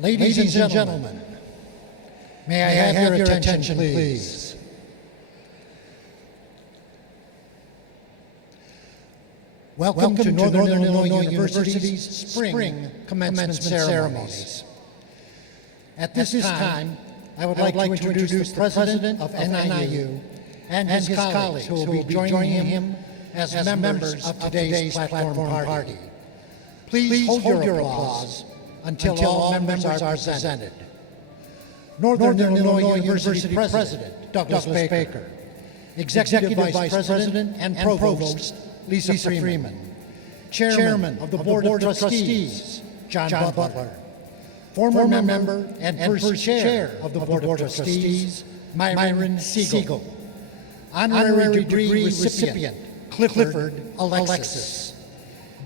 Ladies and gentlemen, may I have your attention, please? Welcome to Northern Illinois University's Spring Commencement Ceremonies. At this time, I would like to introduce the President of NIU and his colleagues who will be joining him as members of today's platform party. Please hold your applause until all members are presented. Northern Illinois University President Douglas Baker, Executive Vice President and Provost Lisa Freeman, Chairman of the Board of Trustees John Butler, former member and first Chair of the Board of Trustees Myron Siegel, Honorary degree recipient Clifford Alexis,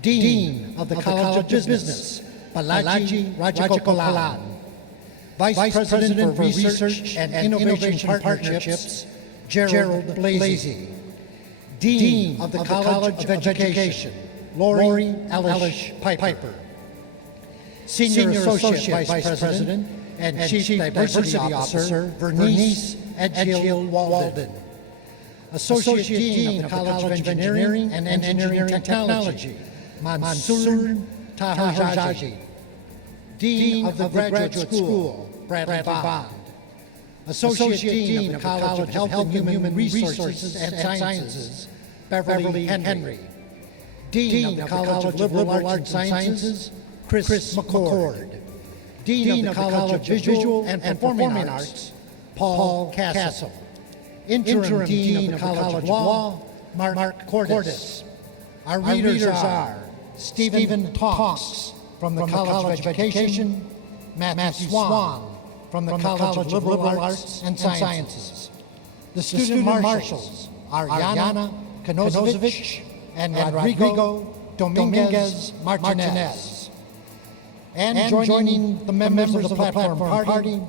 Dean of the College of Business Balaji Rajagopalan, Vice President for Research and Innovation Partnerships Gerald Blasey, Dean of the College of Education Lori Ellis Piper, Senior Associate Vice President and Chief Diversity Officer Vernice Edgiel Walden, Associate Dean of the College of Engineering and Engineering Technology Mansour Tahajaji, Dean of the Graduate School Bradley Bond, Associate Dean of the College of Health and Human Resources and Sciences Beverly Henry, Dean of the College of Liberal Arts and Sciences Chris McCord, Dean of the College of Visual and Performing Arts Paul Castle, Interim Dean of the College of Law Mark Cordes. Our readers are Stephen Tonks from the College of Education, Matthew Swan from the College of Liberal Arts and Sciences. The student marshals are Yana Konozovic and Rodrigo Dominguez Martinez. And joining the members of the platform party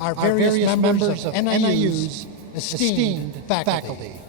are various members of NIU's esteemed faculty.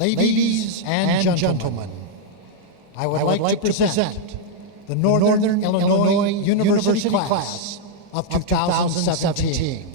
Ladies and gentlemen, I would like to present the Northern Illinois University class of 2017.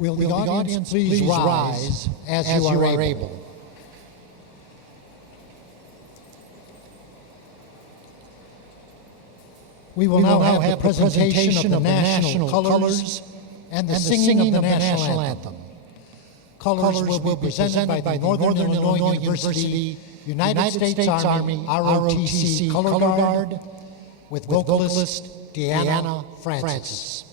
Will the audience please rise as you are able? We will now have the presentation of the national colors and the singing of the national anthem. Colors will be presented by the Northern Illinois University United States Army ROTC Color Guard with vocalist Deanna Francis.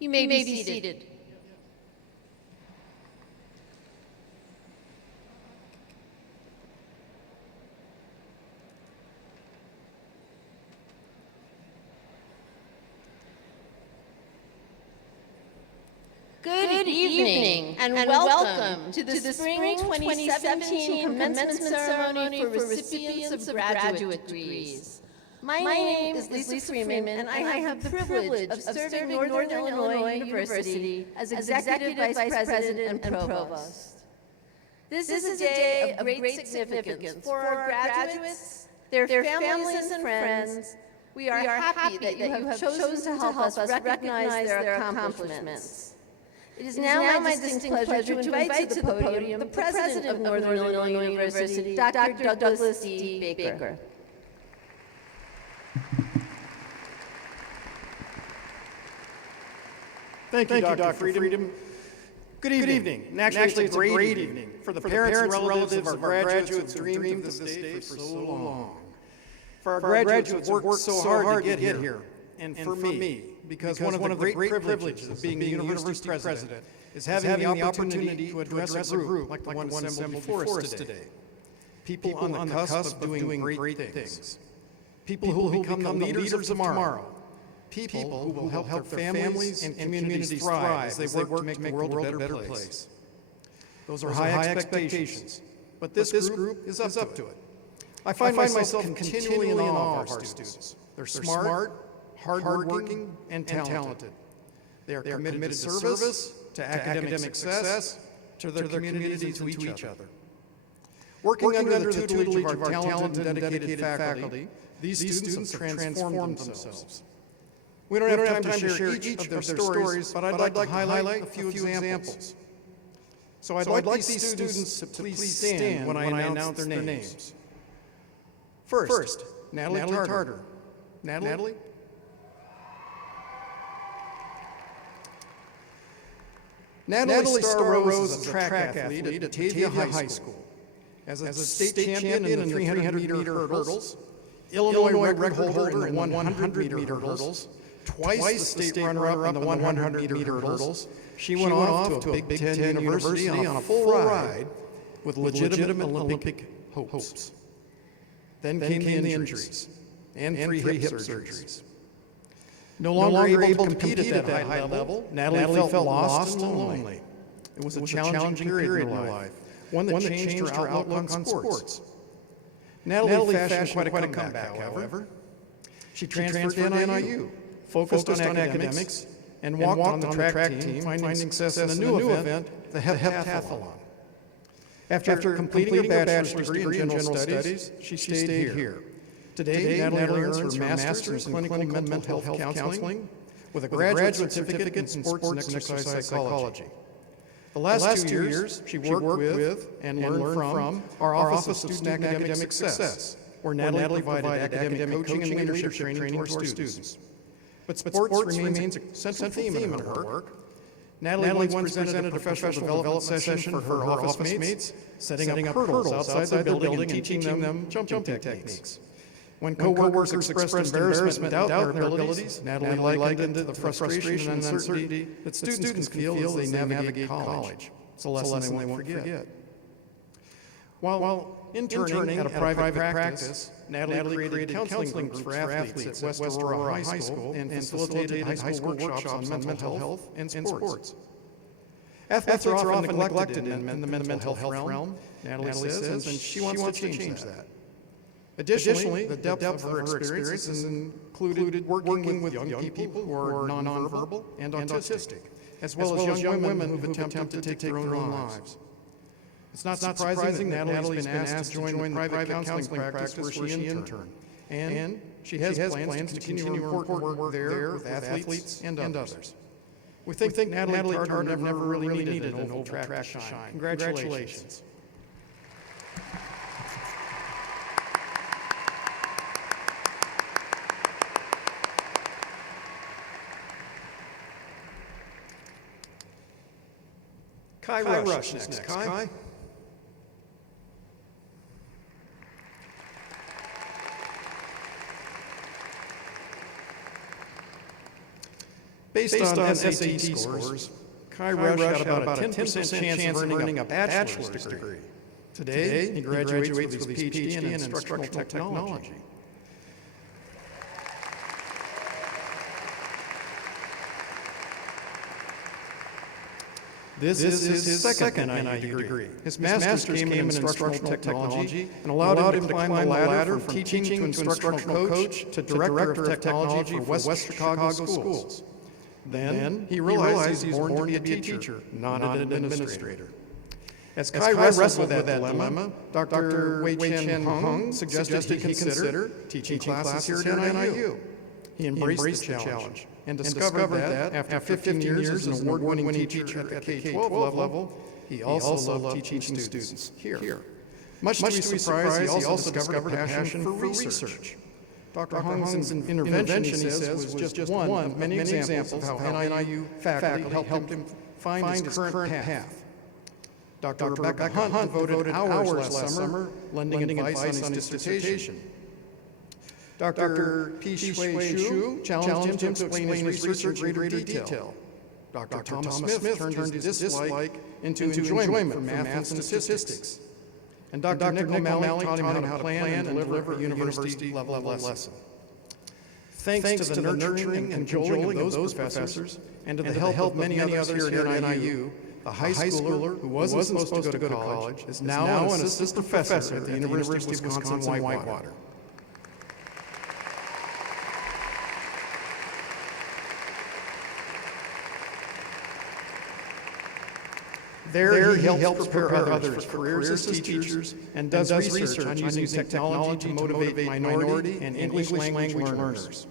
You may be seated. Good evening and welcome to the Spring 2017 Commencement Ceremony for recipients of graduate degrees. My name is Lisa Freeman, and I have the privilege of serving Northern Illinois University as Executive Vice President and Provost. This is a day of great significance for our graduates, their families and friends. We are happy that you have chosen to help us recognize their accomplishments. It is now my distinct pleasure to invite to the podium the President of Northern Illinois University, Dr. Douglas D. Baker. Thank you, Dr. Freedom. Good evening. And actually, it's a great evening for the parents and relatives of our graduates who dreamed of this day for so long. For our graduates who worked so hard to get here, and for me, because one of the great privileges of being the university president is having the opportunity to address a group like the one assembled before us today. People on the cusp of doing great things. People who will become the leaders of tomorrow. People who will help their families and communities thrive as they work to make the world a better place. Those are high expectations, but this group is up to it. I find myself continually in awe of our students. They're smart, hardworking, and talented. They are committed to service, to academic success, to their communities, and to each other. Working under the tutelage of our talented and dedicated faculty, these students have transformed themselves. We don't have time to share each of their stories, but I'd like to highlight a few examples. So I'd like these students to please stand when I announce their names. First, Natalie Tartar. Natalie? Natalie Starr rose as a track athlete at Batavia High School. As a state champion in the 300-meter hurdles, Illinois record holder in the 100-meter hurdles, twice the state runner-up in the 100-meter hurdles, she went off to a Big Ten university on a full ride with legitimate Olympic hopes. Then came the injuries and three hip surgeries. No longer able to compete at that high level, Natalie felt lost and lonely. It was a challenging period in her life, one that changed her outlook on sports. Natalie fashioned quite a comeback, however. She transferred to NIU, focused on academics, and walked on the track team, finding success in a new event, the heptathlon. After completing a bachelor's degree in general studies, she stayed here. Today, Natalie earns her master's in clinical mental health counseling with a graduate certificate in sports and exercise psychology. The last 2 years, she worked with and learned from our Office of Student Academic Success, where Natalie provided academic coaching and leadership training to our students. But sports remains a central theme in her work. Natalie once presented a professional development session for her office mates, setting up hurdles outside the building and teaching them jumping techniques. When coworkers expressed embarrassment and doubt in their abilities, Natalie likened it to the frustration and uncertainty that students can feel as they navigate college. It's a lesson they won't forget. While interning at a private practice, Natalie created counseling groups for athletes at West Aurora High School and facilitated high school workshops on mental health and sports. Athletes are often neglected in the mental health realm, Natalie says, and she wants to change that. Additionally, the depth of her experiences included working with young people who are nonverbal and autistic, as well as young women who have attempted to take their own lives. It's not surprising that Natalie's been asked to join the private counseling practice where she interned. And she has plans to continue her important work there with athletes and others. We think Natalie Carter never really needed an oval track to shine. Congratulations. Kai Rush is next. Kai? Based on SAT scores, Kai Rush had about a 10% chance of earning a bachelor's degree. Today, he graduates with his PhD in instructional technology. This is his second NIU degree. His master's came in instructional technology and allowed him to climb the ladder from teaching to instructional coach to director of technology for West Chicago schools. Then he realized he was born to be a teacher, not an administrator. As Kai wrestled with that dilemma, Dr. Wei-Chen Hung suggested he consider teaching classes here at NIU. He embraced the challenge and discovered that after 15 years as an award-winning teacher at the K-12 level, he also loved teaching students here. Much to his surprise, he also discovered a passion for research. Dr. Hung's intervention, he says, was just one of many examples of how NIU faculty helped him find his current path. Dr. Rebecca Hunt devoted hours last summer lending advice on his dissertation. Dr. P-Shui Shu challenged him to explain his research in greater detail. Dr. Thomas Smith turned his dislike into enjoyment for math and statistics. And Dr. Nick O'Malley taught him how to plan and deliver a university-level lesson. Thanks to the nurturing and cajoling of those professors, and to the help of many others here at NIU, a high schooler who wasn't supposed to go to college is now an assistant professor at the University of Wisconsin-Whitewater. There he helps prepare others for careers as teachers and does research on using technology to motivate minority and English language learners.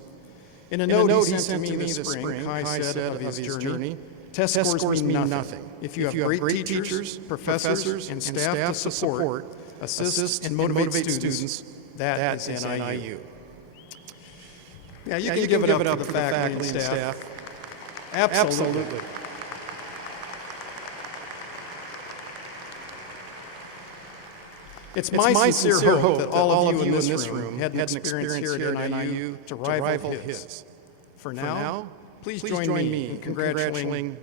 In a note he sent to me this spring, Kai said of his journey, "Test scores mean nothing. If you have great teachers, professors, and staff to support, assist, and motivate students, that is NIU." Yeah, you can give it up for the faculty and staff. Absolutely. It's my sincere hope that all of you in this room had an experience here at NIU to rival his. For now, please join me in congratulating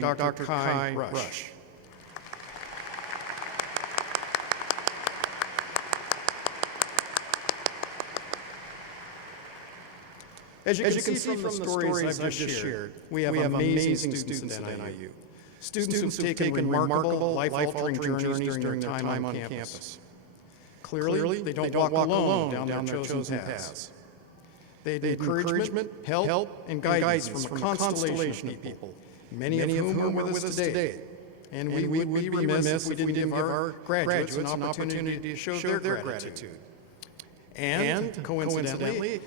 Dr. Kai Rush. As you can see from the stories I've just shared, we have amazing students at NIU. Students who've taken remarkable, life-altering journeys during their time on campus. Clearly, they don't walk alone down their chosen paths. They need encouragement, help, and guidance from a constellation of people, many of whom are with us today. And we would be remiss if we didn't give our graduates an opportunity to show their gratitude. And, coincidentally,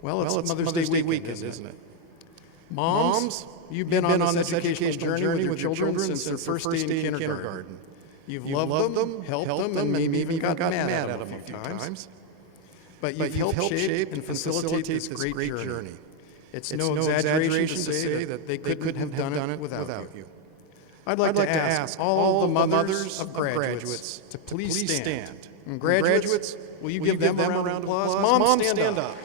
well, it's Mother's Day weekend, isn't it? Moms, you've been on this educational journey with your children since their first day in kindergarten. You've loved them, helped them, and maybe even got mad at them a few times. But you've helped shape and facilitate this great journey. It's no exaggeration to say that they couldn't have done it without you. I'd like to ask all the mothers of graduates to please stand. And graduates, will you give them a round of applause? Moms, stand up.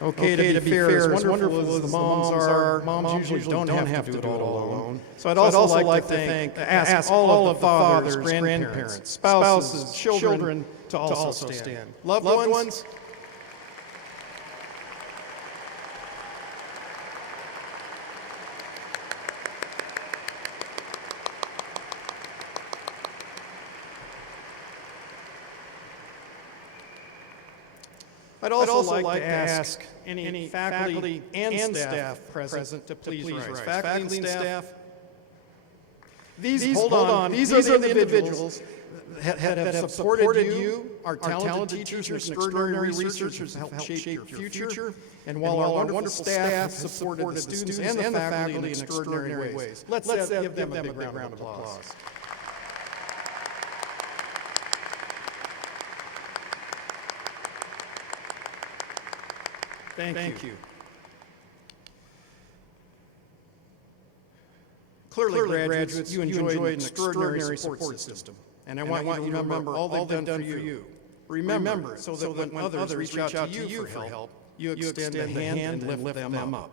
Okay, to be fair, as wonderful as the moms are, moms usually don't have to do it all alone. So I'd also like to ask all of the fathers, grandparents, spouses, children to also stand. Loved ones, I'd also like to ask any faculty and staff present to please rise. Faculty and staff, these are the individuals that have supported you, our talented teachers and extraordinary researchers to help shape your future. And while our wonderful staff have supported the students and the faculty in extraordinary ways, let's give them a big round of applause. Thank you. Clearly, graduates, you enjoyed an extraordinary support system. And I want you to remember all they've done for you. Remember, so that when others reach out to you for help, you extend a hand and lift them up.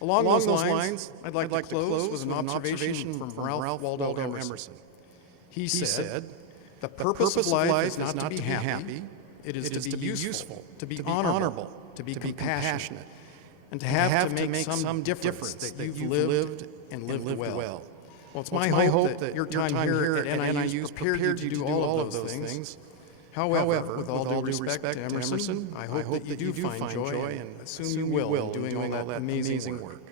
Along those lines, I'd like to close with an observation from Ralph Waldo Emerson. He said, "The purpose of life is not to be happy, it is to be useful, to be honorable, to be compassionate, and to have to make some difference that you've lived and lived well." Well, it's my hope that your time here at NIU is prepared to do all of those things. However, with all due respect to Emerson, I hope that you do find joy, and assume you will, in doing all that amazing work.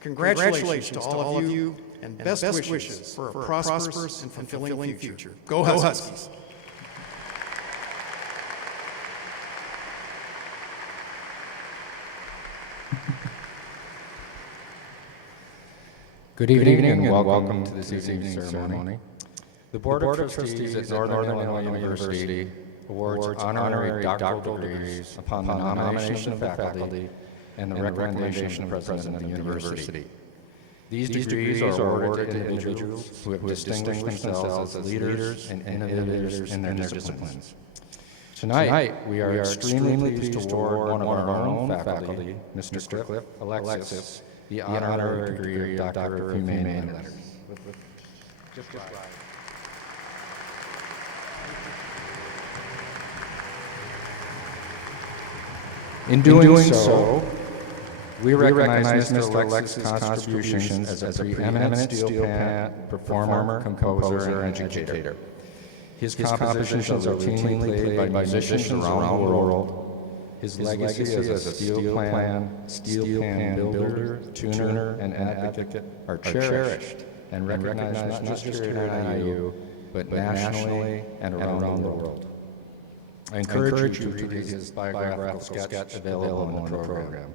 Congratulations to all of you, and best wishes for a prosperous and fulfilling future. Go Huskies! Good evening and welcome to this evening's ceremony. The Board of Trustees at Northern Illinois University awards honorary doctoral degrees upon the nomination of the faculty and the recommendation of the President of the University. These degrees are awarded to individuals who have distinguished themselves as leaders and innovators in their disciplines. Tonight, we are extremely pleased to award one of our own faculty, Mr. Cliff Alexis, the honorary degree of Doctor of Humane Letters. In doing so, we recognize Mr. Alexis' contributions as a preeminent steel pan performer, composer, and educator. His compositions are routinely played by musicians around the world. His legacy as a steel pan builder, tuner, and advocate are cherished and recognized not just here at NIU, but nationally and around the world. I encourage you to read his biographical sketch available in the program.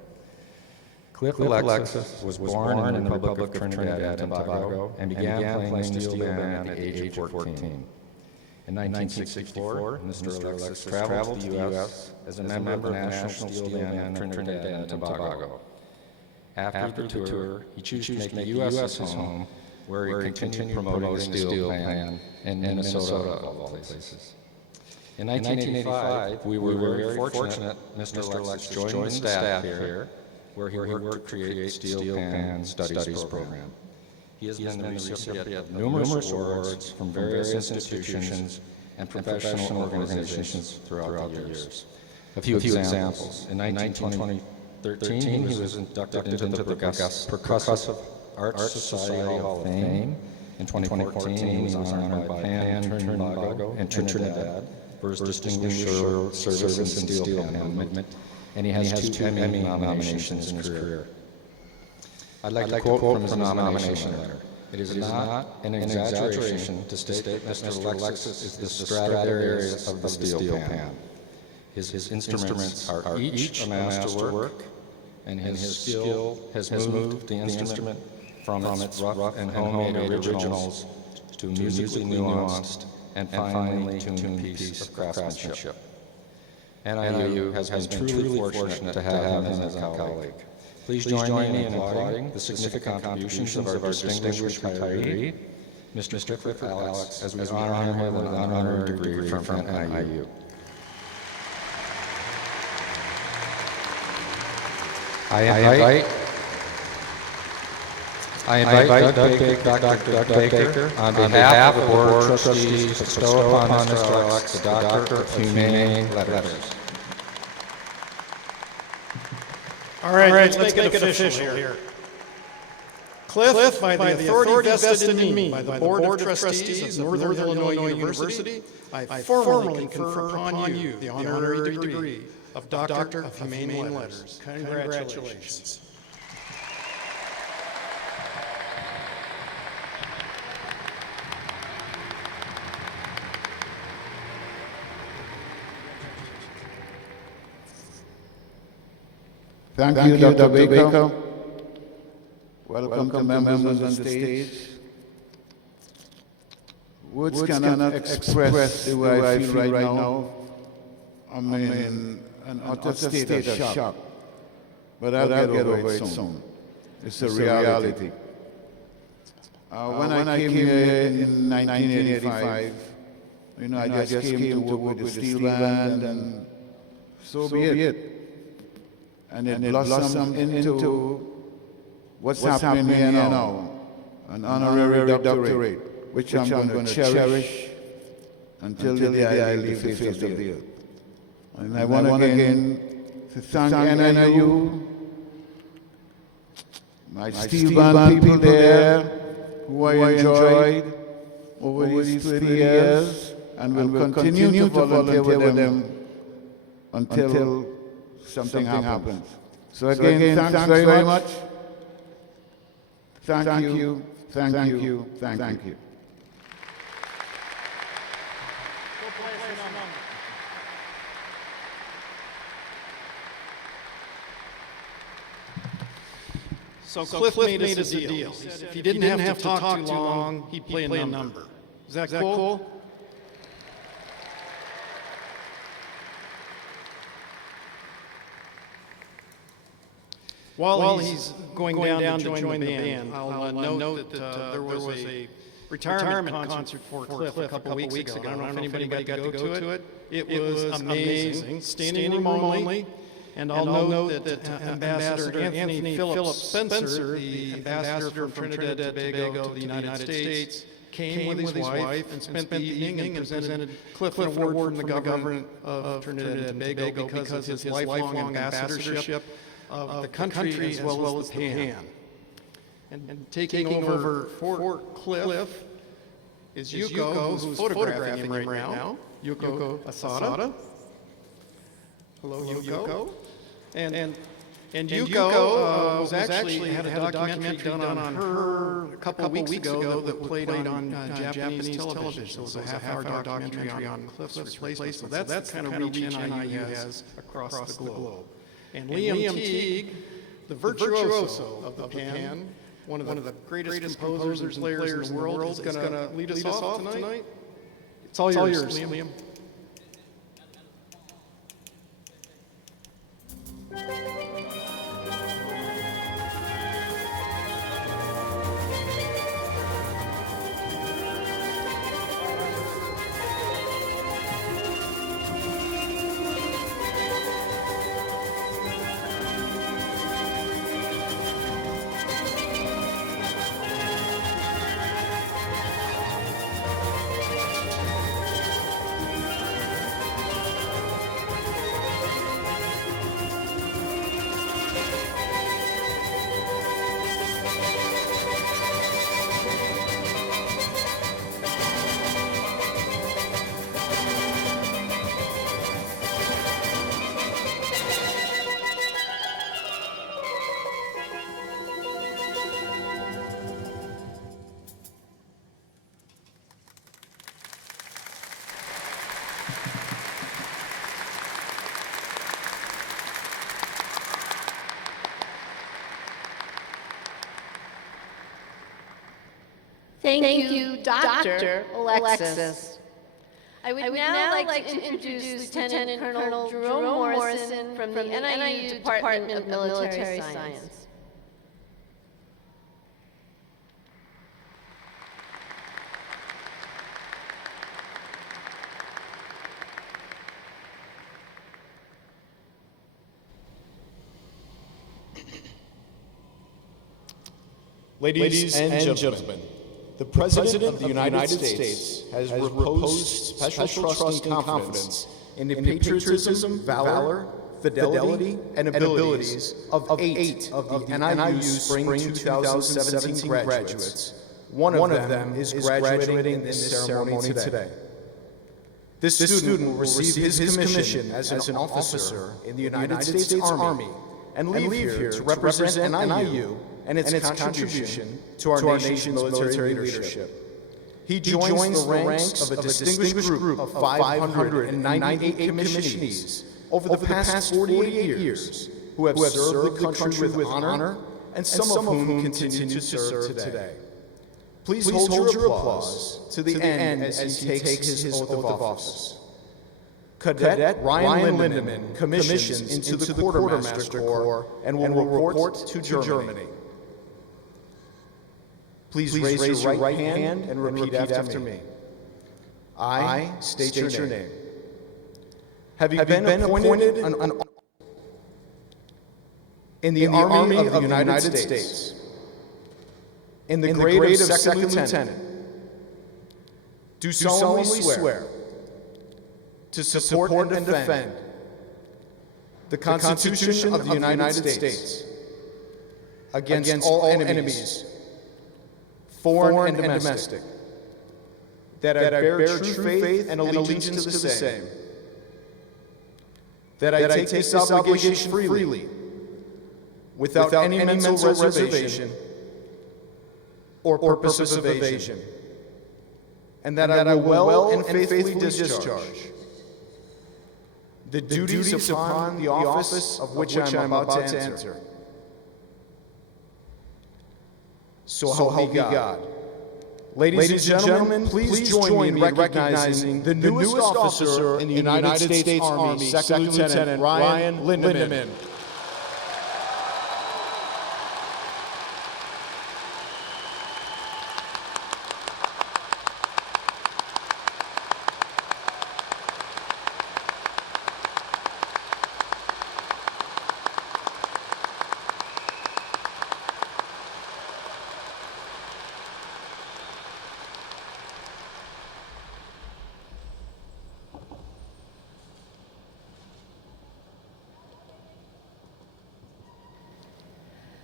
Cliff Alexis was born in the Republic of Trinidad and Tobago and began playing the steel band at the age of 14. In 1964, Mr. Alexis traveled to the U.S. as a member of the National Steel Band of Trinidad and Tobago. After the tour, he chose to make the U.S. his home, where he continued promoting the steel band in Minnesota, of all places. In 1985, we were very fortunate Mr. Alexis joined the staff here, where he worked to create the Steel Pan Studies program. He has been the recipient of numerous awards from various institutions and professional organizations throughout the years. A few examples. In 2013, he was inducted into the Percussive Arts Society Hall of Fame. In 2014, he was honored by Pan Tobago and Trinidad for his distinguished service in the steel pan movement, and he has 2 Emmy nominations in his career. I'd like to quote from his nomination letter. It is not an exaggeration to state that Mr. Alexis is the Stradivarius of the steel pan. His instruments are each a masterwork, and his skill has moved the instrument from its rough and homemade originals to musically nuanced and finely tuned piece of craftsmanship. NIU has been truly fortunate to have him as a colleague. Please join me in applauding the significant contributions of our distinguished retiree, Mr. Cliff Alex, as we honor him with an honorary degree from NIU. I invite Dr. Doug Baker, on behalf of the Board of Trustees, to bestow upon Mr. Alex the Doctor of Humane Letters. All right, let's make it official here. Cliff, by the authority vested in me by the Board of Trustees of Northern Illinois University, I formally confer upon you the honorary degree of Doctor of Humane Letters. Congratulations. Thank you, Dr. Baker. Welcome to members on the stage. Words cannot express the way I feel right now. I'm in an utter state of shock. But I'll get over it soon. It's a reality. When I came here in 1985, I just came to work with the steel band, and so be it. And it blossomed into what's happening here now, an honorary doctorate, which I'm going to cherish until the day I leave the face of the earth. And I want again to thank NIU, my steel band people there, who I enjoyed over these 30 years, and will continue to volunteer with them until something happens. So again, thanks very much. Thank you. So Cliff made us a deal. If he didn't have to talk too long, he'd play a number. Is that cool? While he's going down to join the band, I'll note that there was a retirement concert for Cliff a couple weeks ago. I don't know if anybody got to go to it. It was amazing, standing room only. And I'll note that Ambassador Anthony Philip Spencer, the ambassador from Trinidad and Tobago to the United States, came with his wife and spent the evening and presented Cliff an award from the government of Trinidad and Tobago because of his lifelong ambassadorship of the country as well as the pan. And taking over for Cliff is Yuko, who's photographing him right now. Yuko Asada. Hello, Yuko. And Yuko was actually had a documentary done on her a couple weeks ago that played on Japanese television. It was a half-hour documentary on Cliff's replacement. So that's the kind of reach NIU has across the globe. And Liam Teague, the virtuoso of the pan, one of the greatest composers and players in the world, is going to lead us off tonight. It's all yours, Liam. Thank you, Dr. Alexis. I would now like to introduce Lieutenant Colonel Jerome Morrison from the NIU Department of Military Science. Ladies and gentlemen, the President of the United States has reposed special trust and confidence in the patriotism, valor, fidelity, and abilities of 8 of the NIU Spring 2017 graduates. One of them is graduating in this ceremony today. This student will receive his commission as an officer in the United States Army and leave here to represent NIU and its contribution to our nation's military leadership. He joins the ranks of a distinguished group of 598 commissionees over the past 48 years who have served the country with honor, and some of whom continue to serve today. Please hold your applause to the end as he takes his oath of office. Cadet Ryan Lindeman commissions into the Quartermaster Corps and will report to Germany. Please raise your right hand and repeat after me. I state your name. Have you been appointed in the Army of the United States in the grade of second lieutenant? Do solemnly swear to support and defend the Constitution of the United States against all enemies, foreign and domestic, that I bear true faith and allegiance to the same, that I take this obligation freely, without any mental reservation or purpose of evasion, and that I will well and faithfully discharge the duties upon the office of which I am about to enter. So help me God. Ladies and gentlemen, please join me in recognizing the newest officer in the United States Army, Second Lieutenant Ryan Lindeman.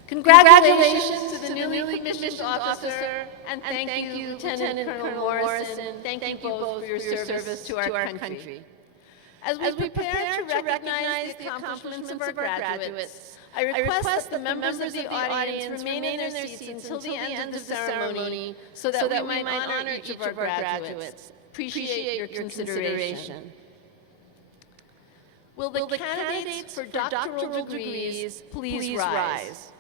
Congratulations to the newly commissioned officer, and thank you, Lieutenant Colonel Morrison. Thank you both for your service to our country. As we prepare to recognize the accomplishments of our graduates, I request that the members of the audience remain in their seats until the end of the ceremony so that we might honor each of our graduates. Appreciate your consideration. Will the candidates for doctoral degrees please rise?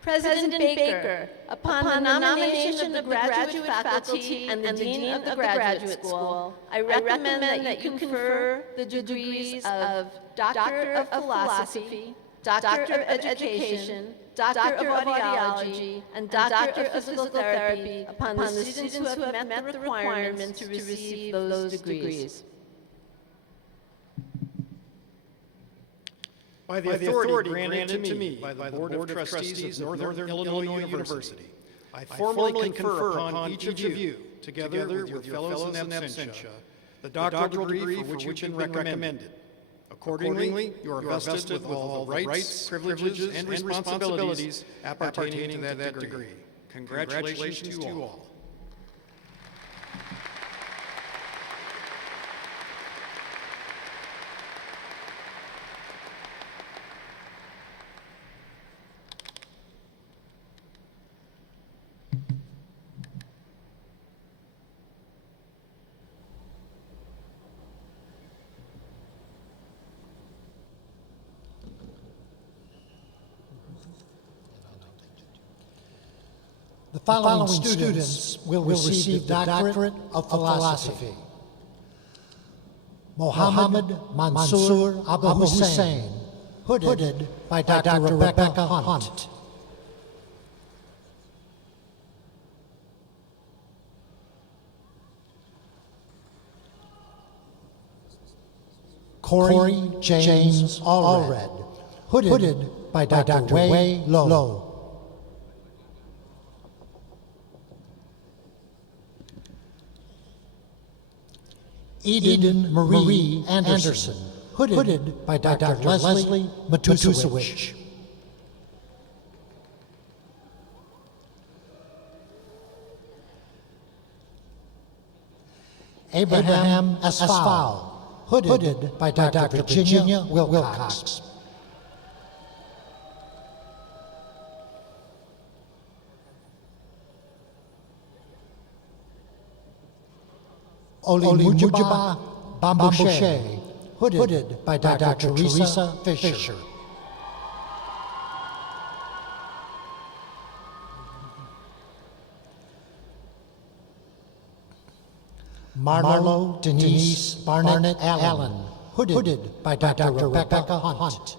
President Baker, upon the nomination of the graduate faculty and the dean of the graduate school, I recommend that you confer the degrees of Doctor of Philosophy, Doctor of Education, Doctor of Audiology, and Doctor of Physical Therapy upon the students who have met the requirements to receive those degrees. By the authority granted to me by the Board of Trustees of Northern Illinois University, I formally confer upon each of you, together with your fellows in absentia, the doctoral degree for which you've been recommended. Accordingly, you are vested with all the rights, privileges, and responsibilities appertaining to that degree. Congratulations to you all. The following students will receive the Doctorate of Philosophy. Mohammed Mansour Abu Hussein, hooded by Dr. Rebecca Hunt. Corey James Allred, hooded by Dr. Wei Lo. Eden Marie Anderson, hooded by Dr. Leslie Matusewicz. Abraham Asfal, hooded by Dr. Virginia Wilcox. Olimujaba Bambushe, hooded by Dr. Teresa Fisher. Marlo Denise Barnett Allen, hooded by Dr. Rebecca Hunt.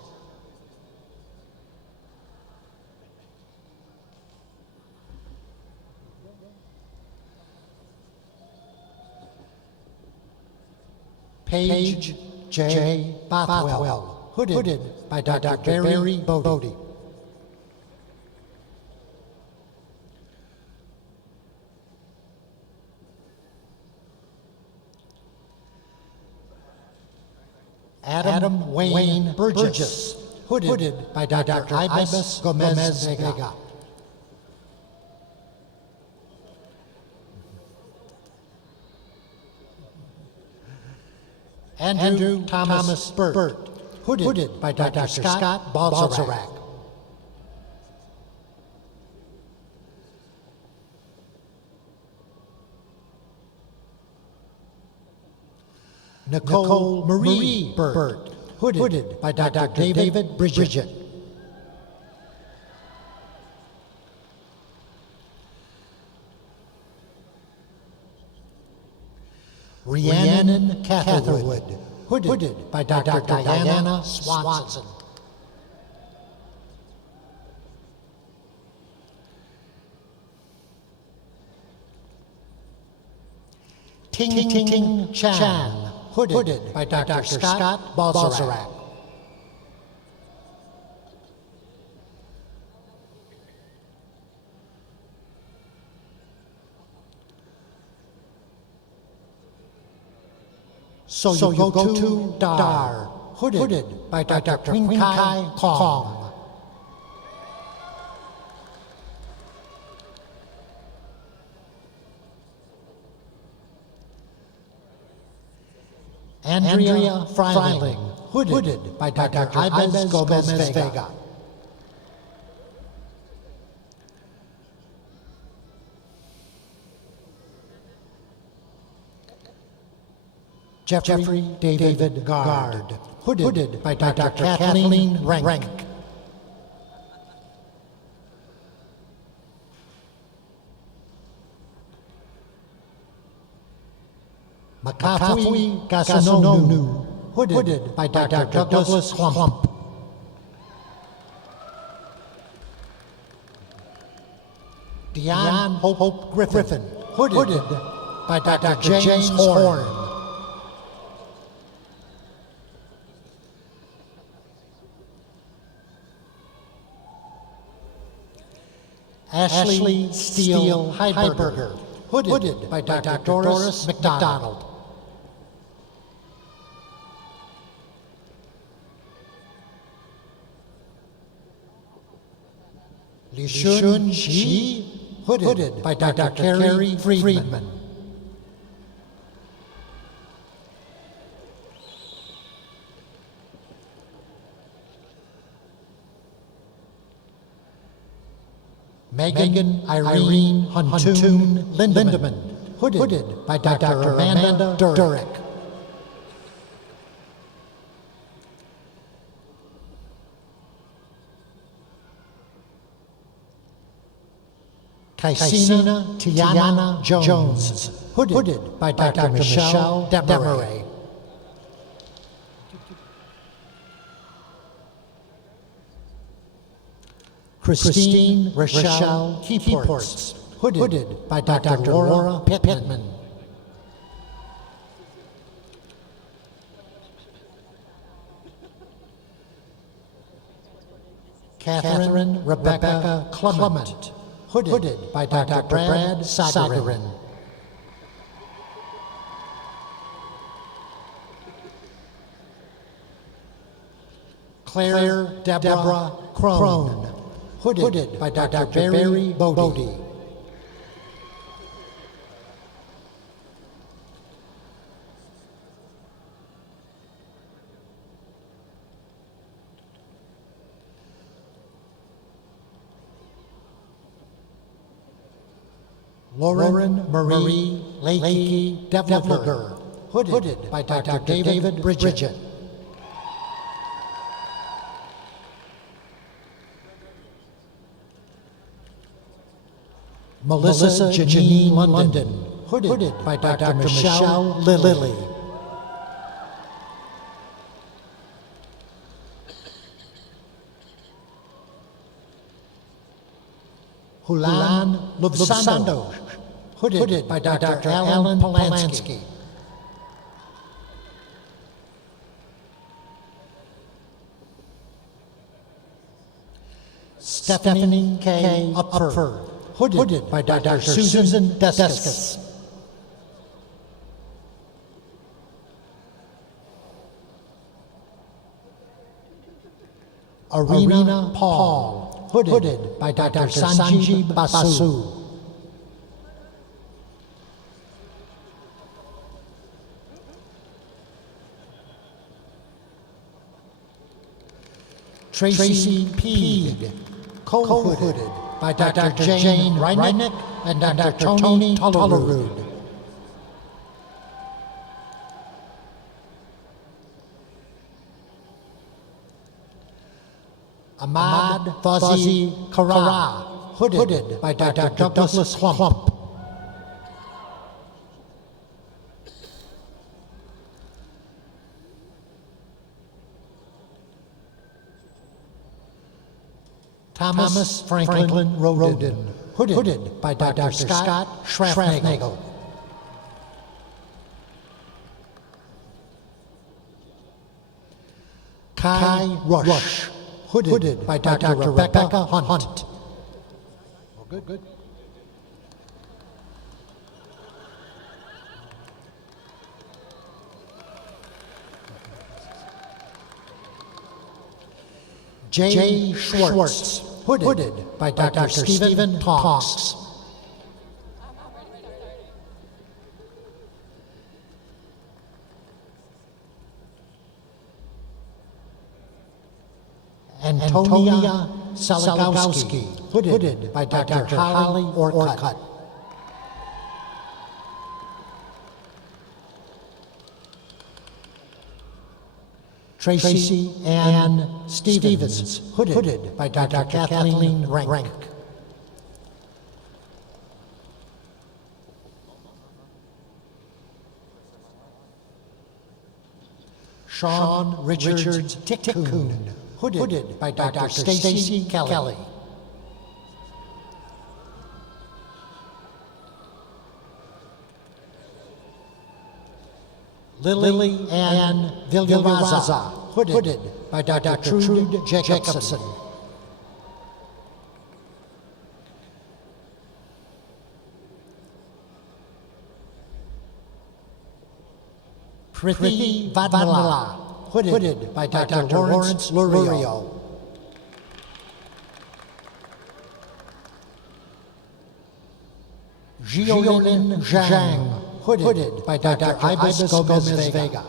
Paige J. Bothwell, hooded by Dr. Barry Bodie. Adam Wayne Burgess, hooded by Dr. Ibis Gomez Vega. Andrew Thomas Burt, hooded by Dr. Scott Balzarak. Nicole Marie Burt, hooded by Dr. David Bridget. Rhiannon Catherwood, hooded by Dr. Diana Swanson. Ting Chan, hooded by Dr. Scott Balzarak. So you go to Dar, hooded by Dr. Queen Kai Kong. Andrea Freiling, hooded by Dr. Ibis Gomez Vega. Jeffrey David Gard, hooded by Dr. Kathleen Rank. Makafui Gasanonu, hooded by Dr. Douglas Klump. Dion Hope Griffin, hooded by Dr. James Horn. Ashley Steele Heiberger, hooded by Dr. Doris McDonald. Lishun Shi, hooded by Dr. Carrie Friedman. Megan Irene Huntoon Lindeman, hooded by Dr. Amanda Durek. Kaisina Tiana Jones, hooded by Dr. Michelle Demaray. Christine Rochelle Keyports, hooded by Dr. Laura Pittman. Catherine Rebecca Clement, hooded by Dr. Brad Sagarin. Claire Deborah Crone, hooded by Dr. Barry Bodie. Lauren Marie Lakey Devliger, hooded by Dr. David Bridget. Melissa Janine London, hooded by Dr. Michelle Lilly. Hulan Lubsando, hooded by Dr. Alan Polanski. Stephanie K. Upford, hooded by Dr. Susan Deskus. Arena Paul, hooded by Dr. Sanjeev Basu. Tracy Peeg, co-hooded by Dr. Jane Reinick and Dr. Tony Tullerud. Ahmad Fuzzy Kara, hooded by Dr. Douglas Klump. Thomas Franklin Roden, hooded by Dr. Scott Schraffnagel. Kai Rush, hooded by Dr. Rebecca Hunt. Oh, good. Jay Schwartz, hooded by Dr. Stephen Talks. Antonia Saligowski, hooded by Dr. Holly Orcutt. Tracy Ann Stevens, hooded by Dr. Kathleen Rank. Sean Richards Tickcoon, hooded by Dr. Stacy Kelly. Lily Ann Villarraza, hooded by Dr. Trude Jacobson. Prithvi Vadmala, hooded by Dr. Lawrence Lurio. Jiolin Zhang, hooded by Dr. Ibis Gomez Vega.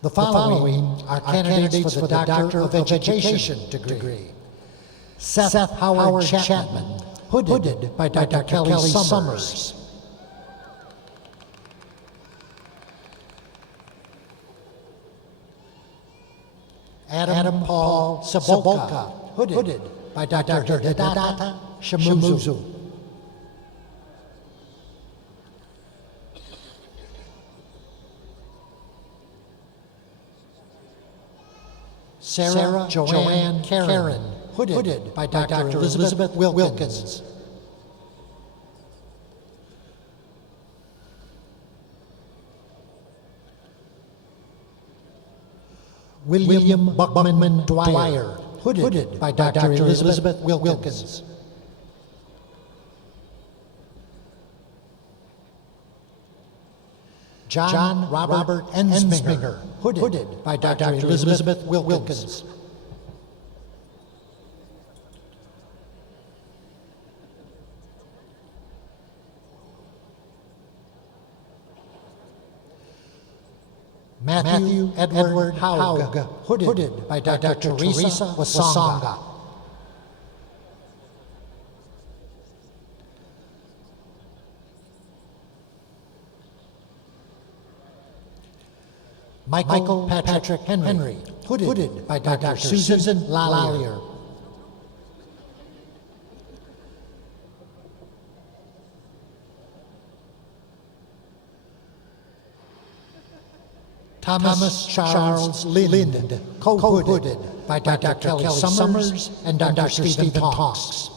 The following are candidates for the Doctor of Education degree. Seth Howard Chapman, hooded by Dr. Kelly Summers. Adam Paul Sabolka, hooded by Dr. Hidata Shamuzu. Sarah Joanne Karen, hooded by Dr. Elizabeth Wilkins. William Buckman Dwyer, hooded by Dr. Elizabeth Wilkins. John Robert Ensminger, hooded by Dr. Elizabeth Wilkins. Matthew Edward Haug, hooded by Dr. Teresa Wasonga. Michael Patrick Henry, hooded by Dr. Susan Lallier. Thomas Charles Lind, co-hooded by Dr. Kelly Summers and Dr. Stephen Tonks.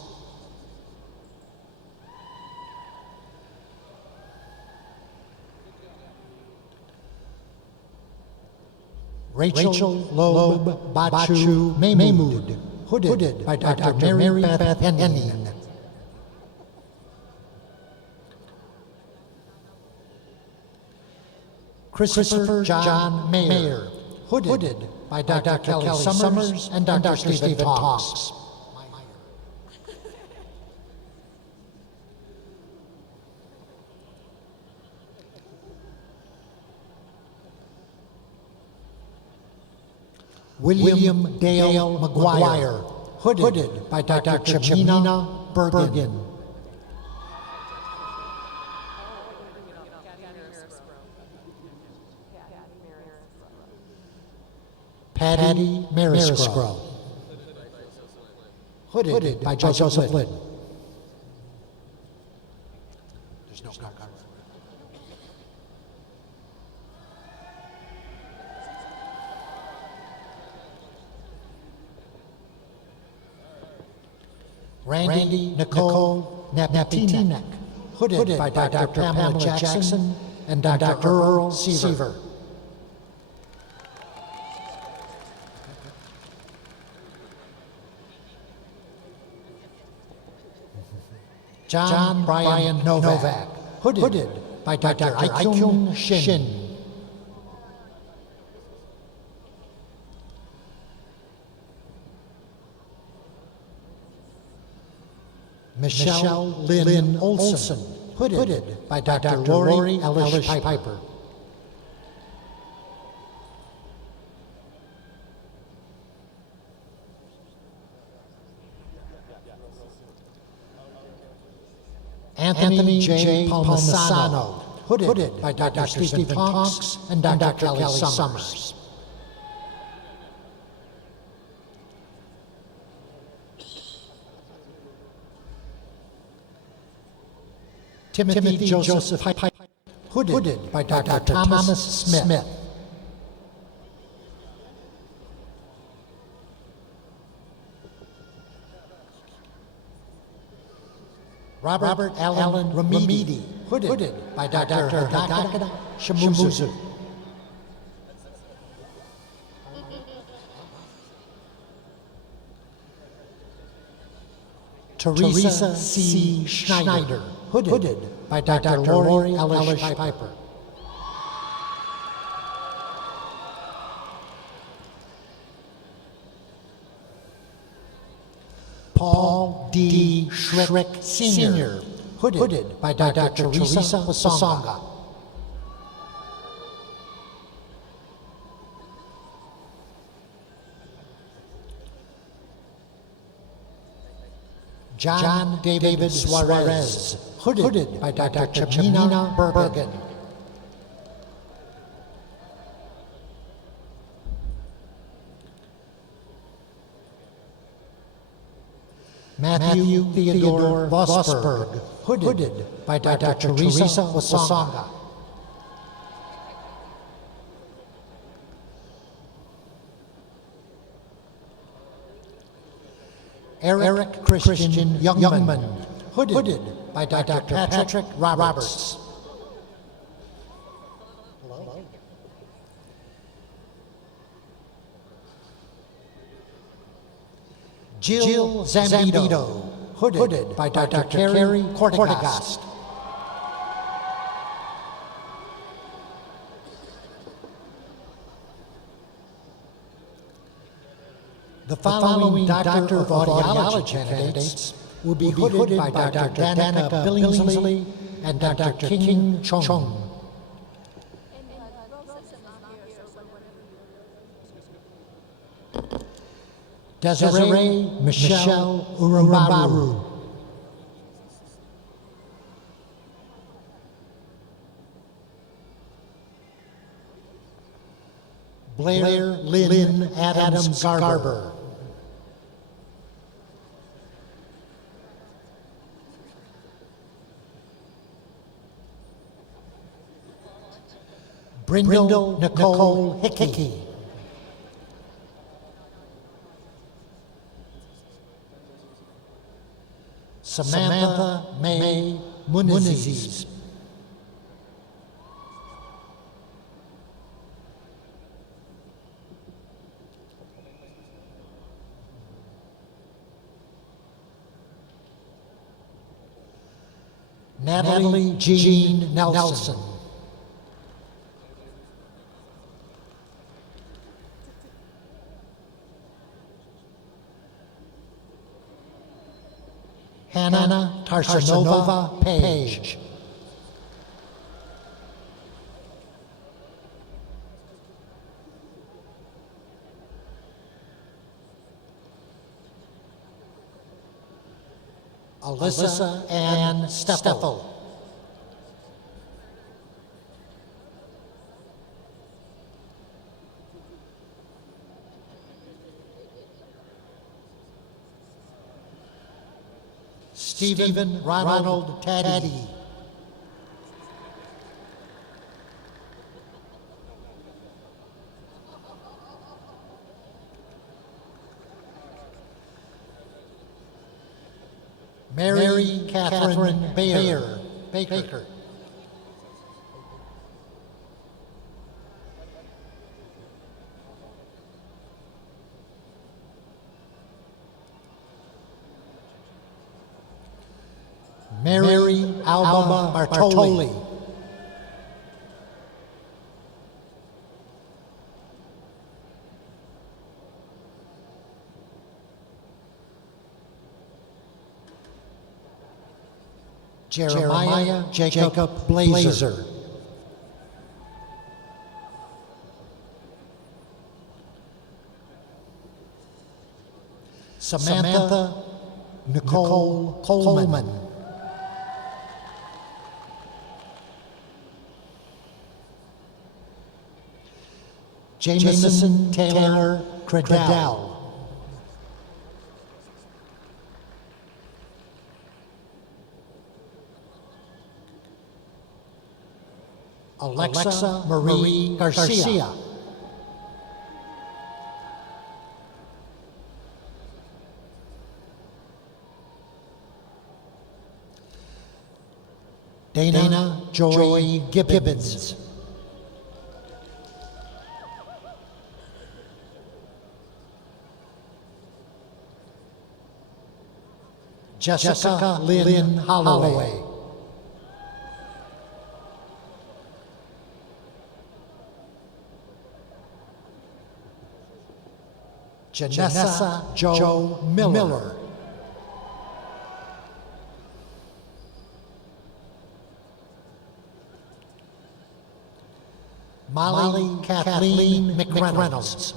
Rachel Loeb Bachu Mahmood, hooded by Dr. Mary Beth Henning. Christopher John Mayer, hooded by Dr. Kelly Summers and Dr. Stephen Tonks. William Dale McGuire, hooded by Dr. Chimina Bergen. Patty Mariscrow, hooded by Joseph Lynn. There's no card. Randy Nicole Napatinek, hooded by Dr. Pamela Jackson and Dr. Earl Seaver. John Brian Novak, hooded by Dr. Aikyung Shin. Michelle Lynn Olson, hooded by Dr. Lori Ellish Piper. Anthony J. Palmisano, hooded by Dr. Stephen Tonks and Dr. Kelly Summers. Timothy Joseph Piper, hooded by Dr. Thomas Smith. Robert Allen Ramidi, hooded by Dr. Hidaka Shimuzu. Teresa C. Schneider, hooded by Dr. Lori Ellish Piper. Paul D. Schrick Sr., hooded by Dr. Teresa Wasonga. John David Suarez, hooded by Dr. Chimina Bergen. Matthew Theodore Vosberg, hooded by Dr. Teresa Wasonga. Eric Christian Youngman, hooded by Dr. Patrick Roberts. Jill Zambito, hooded by Dr. Carrie Cortigast. The following Doctor of Audiology candidates will be hooded by Dr. Danica Billingsley and Dr. King Chung. Desiree Michelle Urumbaru. Blair Lynn Adams Garber. Brindle Nicole Hickey. Samantha May Muniz. Natalie Jean Nelson. Hannah Tarsanova Page. Alyssa Ann Steffel. Stephen Ronald Taddy. Mary Catherine Baker. Mary Alba Bartoli. Jeremiah Jacob Blazer. Samantha Nicole Coleman. Jameson Taylor Credell. Alexa Marie Garcia. Dana Joy Gibbons. Jessica Lynn Holloway. Janessa Joe Miller. Molly Kathleen McReynolds.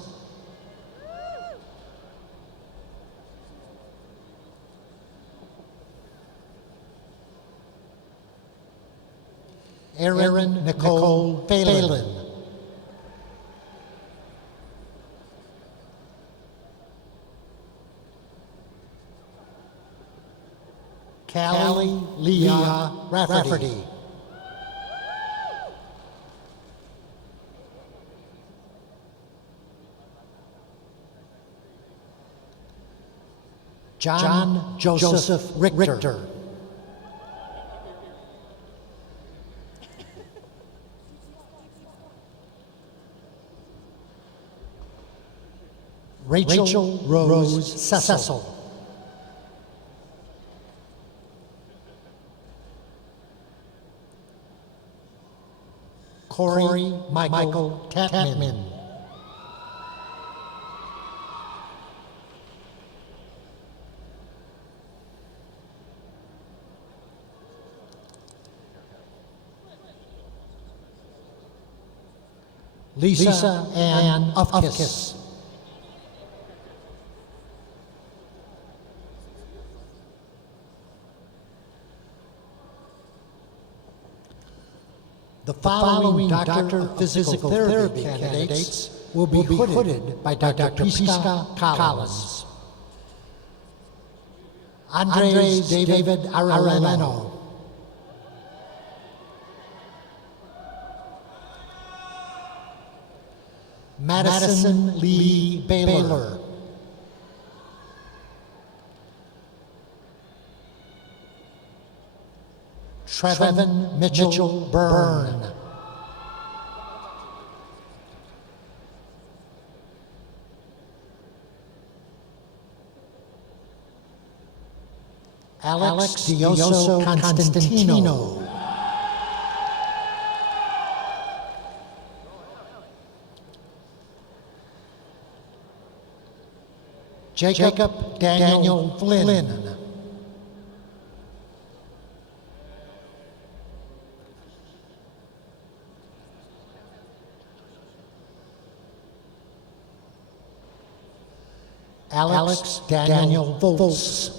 Erin Nicole Phelan. Callie Leah Rafferty. John Joseph Richter. Rachel Rose Cecil. Corey Michael Tatman. Lisa Ann Ufkis. The following Doctor of Physical Therapy candidates will be hooded by Dr. Piska Collins. Andres David Arellano. Madison Lee Baylor. Trevin Mitchell Byrne. Alex Dioso Constantino. Jacob Daniel Flynn. Alex Daniel Volz.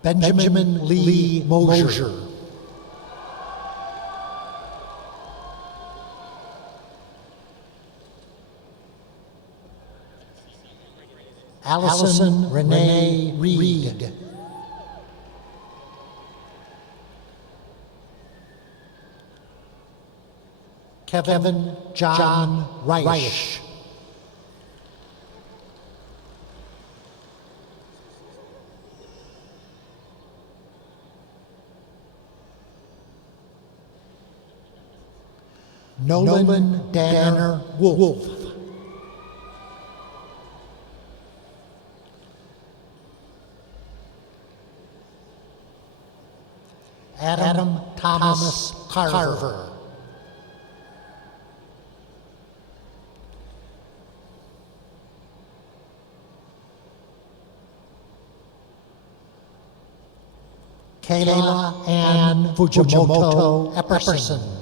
Benjamin Lee Mosier. Allison Renee Reed. Kevin John Reich. Nolan Danner Wolf. Adam Thomas Carver. Kayla Ann Fujimoto Epperson.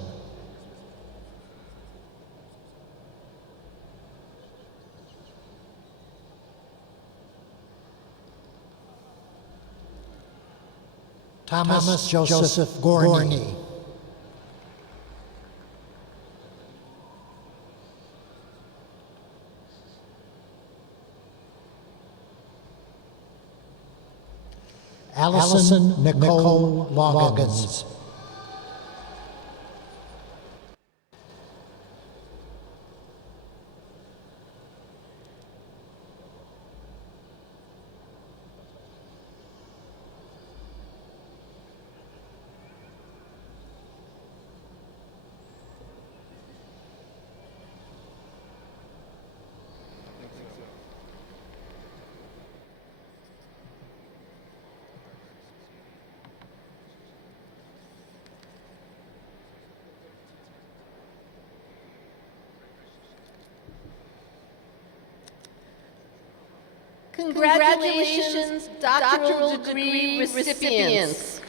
Thomas Joseph Gorney. Allison Nicole Loggins. Congratulations, doctoral degree recipients.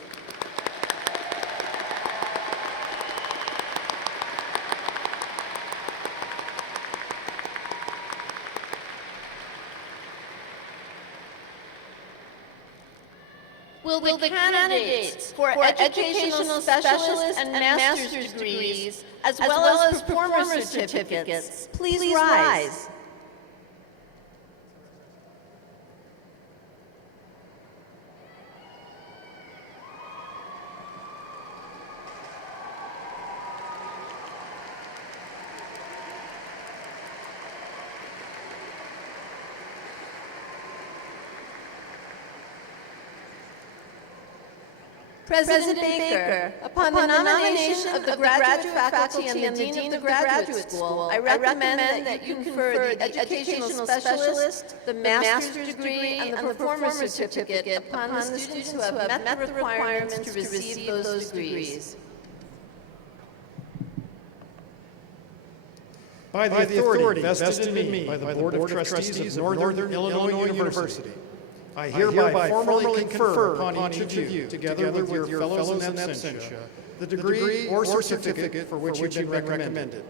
Will the candidates for educational specialist and master's degrees, as well as performer certificates, please rise? President Baker, upon the nomination of the graduate faculty and the Dean of the Graduate School, I recommend that you confer the educational specialist, the master's degree, and the performer certificate upon the students who have met the requirements to receive those degrees. By the authority vested in me by the Board of Trustees of Northern Illinois University, I hereby formally confer upon each of you, together with your fellows in absentia, the degree or certificate for which you've been recommended.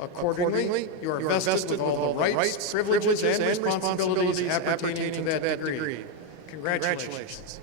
Accordingly, you are vested with all the rights, privileges, and responsibilities appertaining to that degree. Congratulations.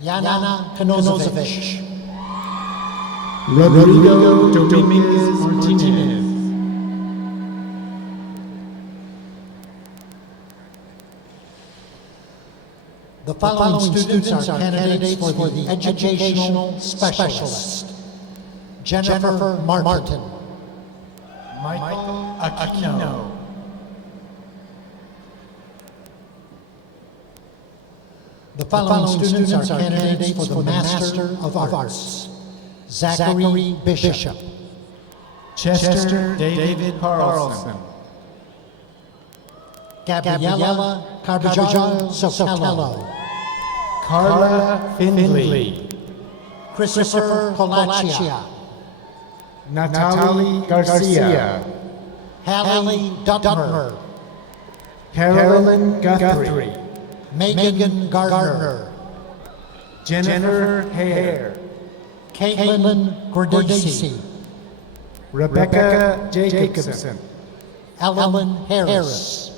Yana Konozovic. Rodrigo Dominguez Martinez. The following students are candidates for the Educational Specialist. Jennifer Martin. Michael Aquino. The following students are candidates for the Master of Arts. Zachary Bishop. Chester David Carlson. Gabriella Carvajal Sotelo. Carla Findley. Christopher Colaccia. Natalie Garcia. Hallie Dutmer. Carolyn Guthrie. Megan Gardner. Jennifer Hare. Caitlin Gordesi. Rebecca Jacobson. Ellen Harris.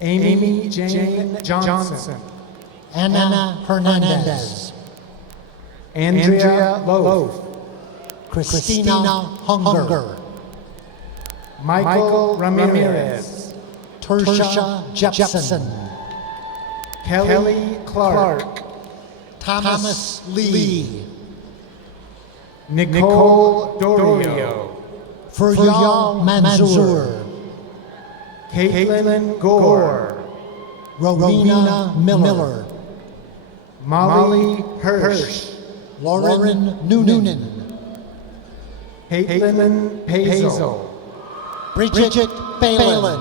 Amy Jane Johnson. Anna Hernandez. Andrea Loaf. Christina Hunger. Michael Ramirez. Tertia Jepson. Kelly Clark. Thomas Lee. Nicole Dorio. Furyal Manzoor. Caitlin Gore. Rowena Miller. Molly Hirsch. Lauren Noonan. Caitlin Pazel. Bridget Phelan.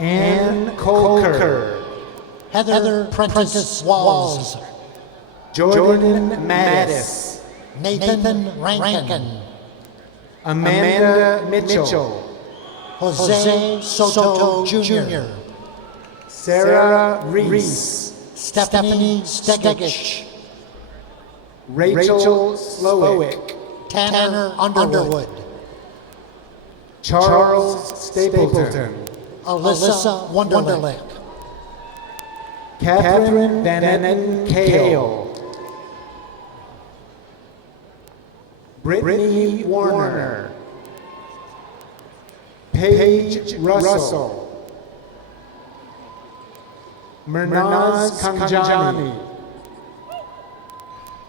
Ann Colker. Heather Prentice Walls. Jordan Mattis. Nathan Rankin. Amanda Mitchell. Jose Soto Jr. Sarah Reese. Stephanie Stegich. Rachel Slowick. Tanner Underwood. Charles Stapleton. Alyssa Wonderlick. Catherine Van Etten Kale. Brittany Warner. Paige Russell. Mernaz Kanjani.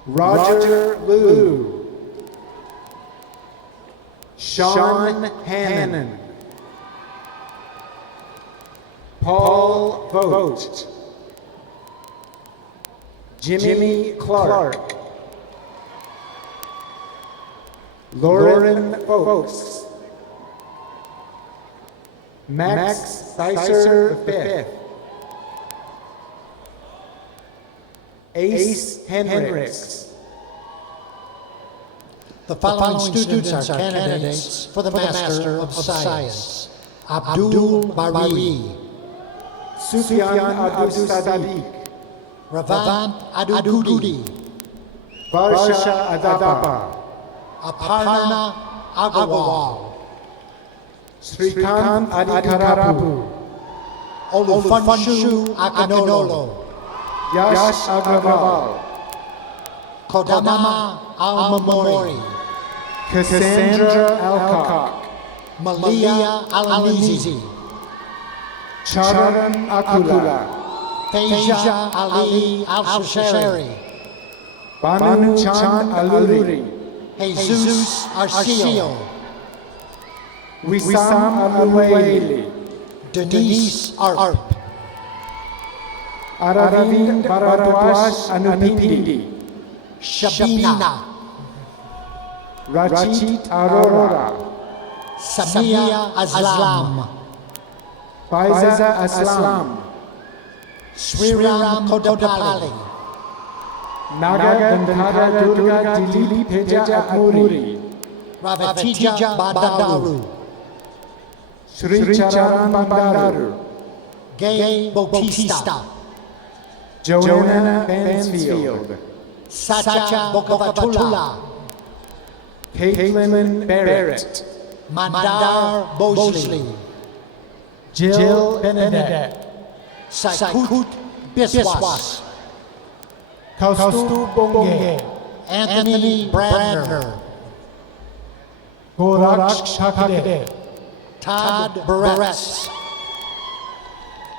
Roger Liu. Sean Hannon. Paul Vogt. Jimmy Clark. Lauren Folks. Max Spicer V. Ace Hendricks. The following students are candidates for the Master of Science. Abdul Bari. Sufyan Abdul Sadiq. Ravan Adugudi. Barsha Adapa. Aparna Agarwal. Srikant Adikarapu. Olufanshu Akinolo. Yash Agrawal. Kodama Al-Mamori. Cassandra Alcock. Malia Al-Anizi. Charan Akula, Faiza Ali Al-Shashari, Banu Chan Aluri, Jesus Arcio, Wissam Aluwaili, Denise Arp, Aravind Bharadwaj Anupindi, Shabina, Rachit Arora, Samia Aslam, Faiza Aslam, Sriram Kodapali, Naga Gandhara Durga Dilip Teja Atmuri, Ravatija Badaru, Sri Charan Bandaru, Gay Bautista, Joanna Bansfield, Sacha Bokavatula, Caitlin Barrett, Mandar Bosley, Jill Benedette, Saikut Biswas, Kaustu Bonge, Anthony Brandner, Gorak Shakde, Todd Barretts,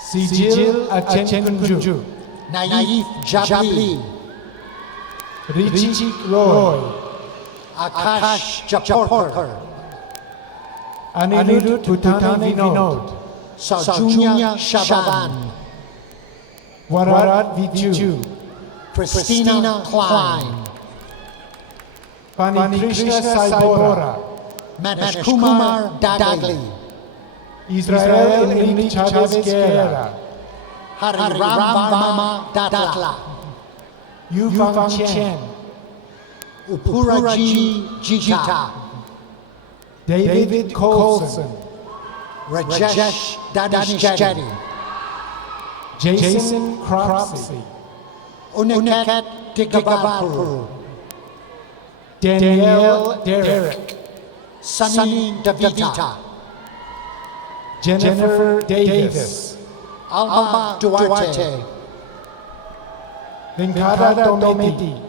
Sijil Achenkunju, Naif Jabli, Richik Roy, Akash Japorkar, Anirudh Bhutani Vinod, Sarjunya Shaban, Warat Viju, Christina Klein, Pani Krishna Saibora, Manish Kumar Dagli, Israel Enrique Chavez Guerra, Hari Rama Datla, Yu Fang Chen, Upuraji Jita, David Colson, Rajesh Danishjeti, Jason Cropsey, Unikat Digabapuru, Danielle Derrick, Sunny Davita, Jennifer Davis, Alma Duarte, Venkata Dometi,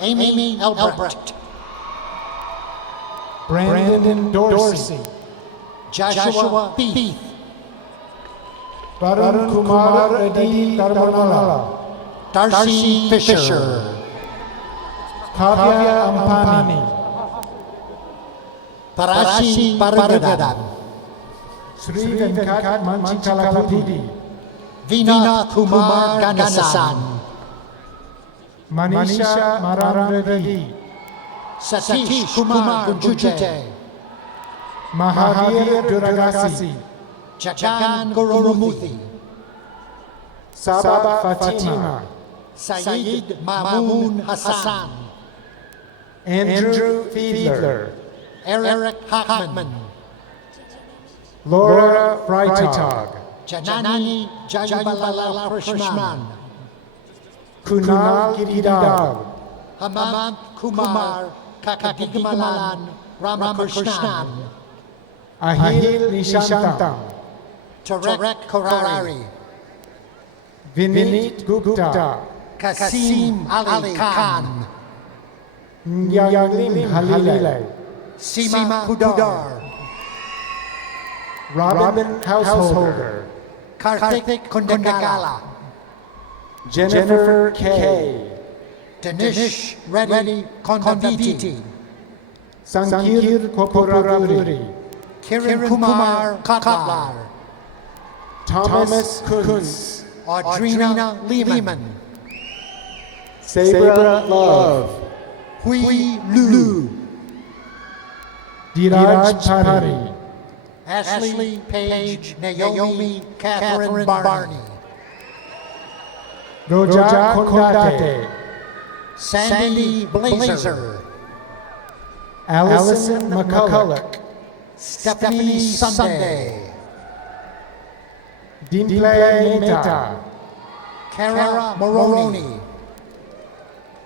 Amy Albrecht, Brandon Dorsey, Joshua Beef, Varun Kumar Reddy Karmanala, Darcy Fisher, Kavya Ampani, Parashi Paragadan, Sri Venkat Manchikalapudi, Veena Kumar Ganasan, Manisha Maram Reddy, Satish Kumar Gunjute, Mahavir Duragasi, Jagan Gurumuthi, Saba Fatima, Saeed Mamoon Hassan, Andrew Fiedler, Eric Hockman, Laura Freitag, Janani Jayabalala Krishnan, Kunal Giridhar, Hamant Kumar Kakagigamalan Ramakrishnan, Ahil Nishantam, Tarek Karari, Vinit Gupta, Kasim Ali Khan, Nyanglim Halile, Seema Kudar, Robin Householder, Karthik Kundagala, Jennifer Kay, Danish Reddy Kondaviti, Sankir Kopurapuri, Kiran Kumar Kotlar, Thomas Kuntz, Audrina Lehman, Sabra Love, Hui Lu, Dhiraj Pari, Ashley Page, Naomi Catherine Barney, Roja Kondate, Sandy Blazer, Allison McCulloch, Stephanie Sunday, Dimple Mehta, Kara Moroni,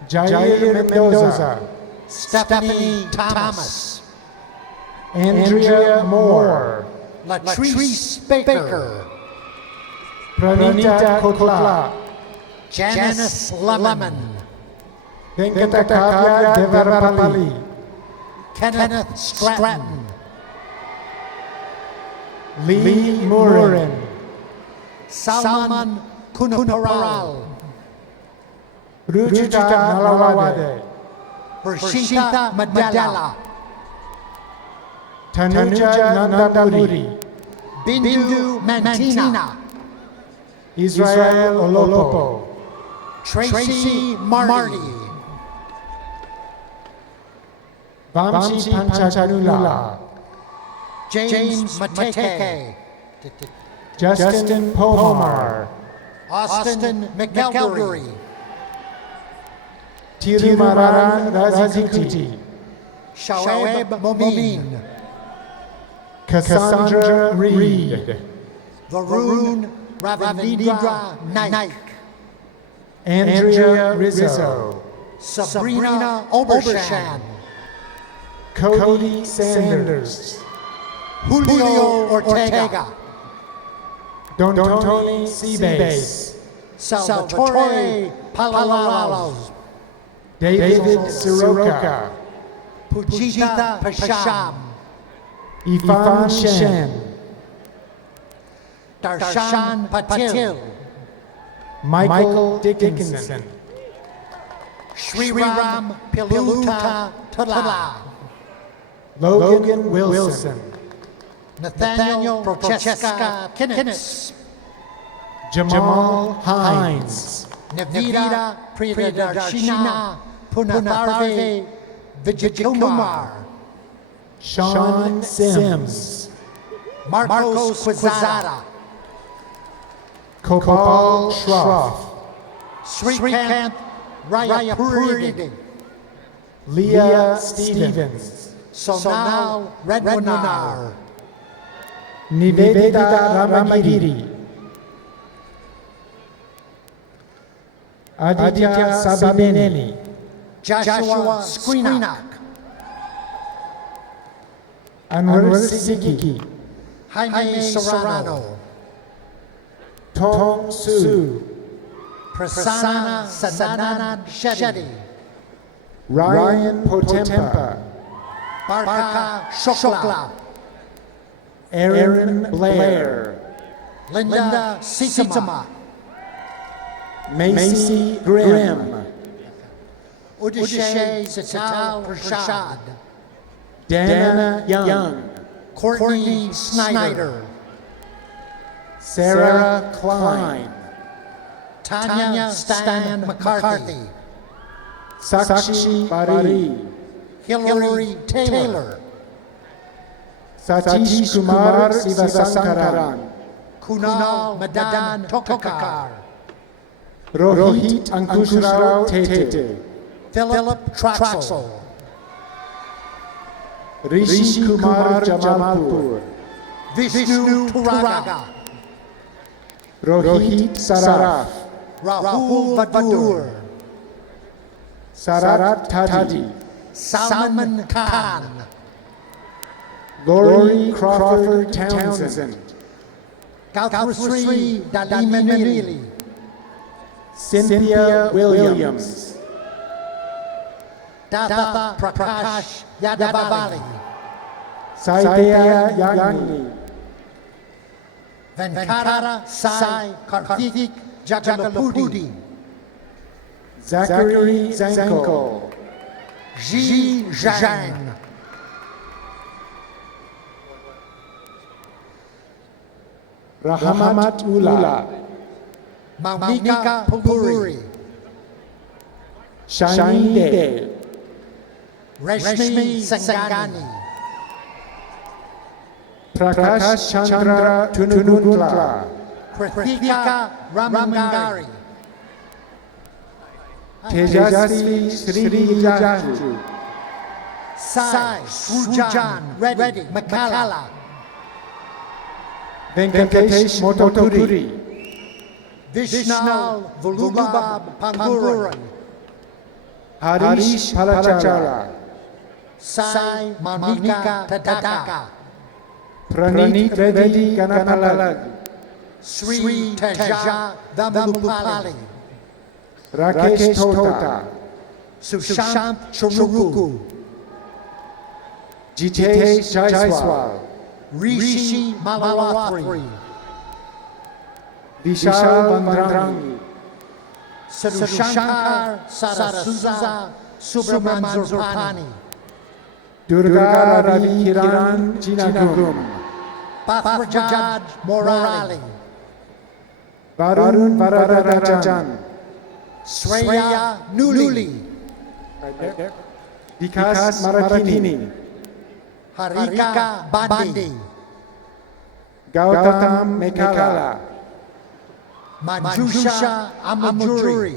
Jair Mendoza, Stephanie Thomas, Andrea Moore, Latrice Baker, Pranita Kotla, Janice Lemon, Venkatakavya Devarapalli, Kenneth Stratton, Lee Murin, Salman Kunparal, Rujita Nalawade, Harshita Madela, Tanuja Nandamuri, Bindu Mantina, Israel Olopo, Tracy Marty, Vamsi Panchanula, James Mateke, Justin Pomar, Austin McElderry, Tirumaran Razikuti, Shoaib Momin, Cassandra Reed, Varun Ravinindra Naik, Andrea Rizzo, Sabrina Obershan, Cody Sanders, Julio Ortega, Don Tony Seabase, Salvatore Palalos, David Siroka, Pujita Pasham, Ifan Shen, Darshan Patil, Michael Dickinson, Shriram Piluta Tala, Logan Wilson, Nathaniel Prochaska Kinnis, Jamal Hines, Navita Priyadarshina Punatharve Vijayakumar, Sean Sims, Marcos Quizada, Kopal Shroff, Srikanth Rayapuridi, Leah Stevens, Sonal Redwanar, Nivedita Ramagiri, Aditya Sabineni, Joshua Skrinak, Anwar Siddiqui, Jaime Serrano, Tong Su, Prasanna Sananad Shetty, Ryan Potempa, Barka Shokla, Aaron Blair, Linda Sitama, Macy Grimm, Udishay Sital Prashad, Dana Young, Courtney Snyder, Sarah Klein, Tanya Stan McCarthy, Sakshi Bari, Hillary Taylor, Satish Kumar Sivasankaran, Kunal Madan Tokakar, Rohit Ankushrao Tete, Philip Traxel, Rishi Kumar Jamalpur, Vishnu Turaga, Rohit Saraf, Rahul Vadur, Sarat Tadi, Salman Khan, Lori Crawford Townsend, Kauthri Dalimanili, Cynthia Williams, Data Prakash Yadavali, Saitaya Yagni, Venkata Sai Karthik Jagalapudi, Zachary Zanko, Ji Zhang, Rahamat Ula, Maunika Puri, Shiny Day, Reshmi Sangani, Prakash Chandra Tunuguntla, Krithika Ramangari, Tejasvi Sri Jaju, Sai Sujan Reddy Makala, Venkatesh Motokuri, Vishnal Volubab Panguran, Harish Palachara, Sai Manika Tadaka, Pranit Reddy Ganapalag, Sri Teja Damulupali, Rakesh Tota, Sushant Churuku, Jitesh Jaiswal, Rishi Malawatri, Vishal Bandrangi, Sadhu Sarasuza Subramanian, Durga Ravi Kiran Jinagum, Pathrajad Morali, Varun Varadarajan, Sreya Nuli, Vikas Marakini, Harika Bandi, Gautam Mekala, Manjusha Amajuri,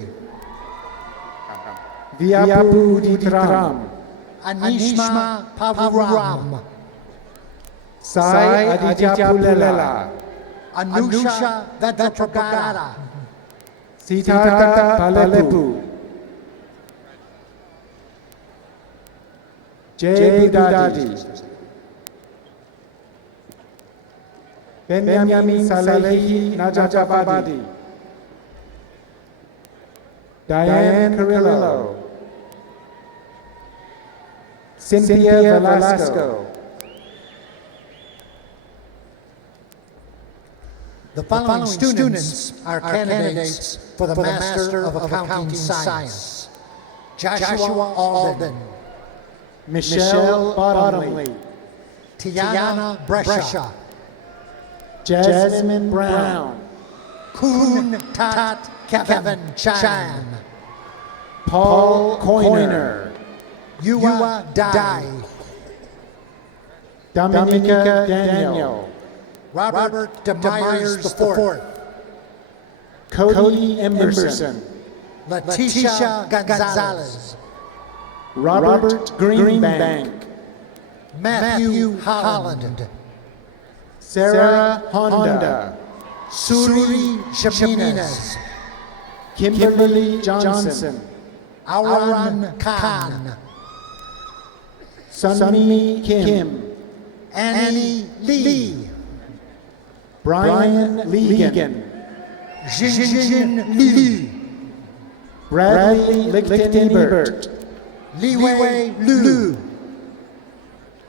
Viapu Uditram, Anishma Pavuram, Sai Aditya Pulela, Anusha Vedapragada, Siddhartha Palepu, Jay Budadi, Benjamin Salehi Najafabadi, Diane Carrillo, Cynthia Velasco. The following students are candidates for the Master of Accounting Science. Joshua Alden, Michelle Bottomley, Tiana Brescia, Jasmine Brown, Kun Tat Kevin Chan, Paul Coiner, Yua Dai, Dominica Daniel, Robert DeMyers IV, Cody Emerson, Leticia Gonzalez, Robert Greenbank, Matthew Holland, Sarah Honda, Suri Jimenez, Kimberly Johnson, Auran Khan, Sunmi Kim, Annie Lee, Brian Legan, Jinjin Li, Bradley Lichtenebert, Liwei Lu,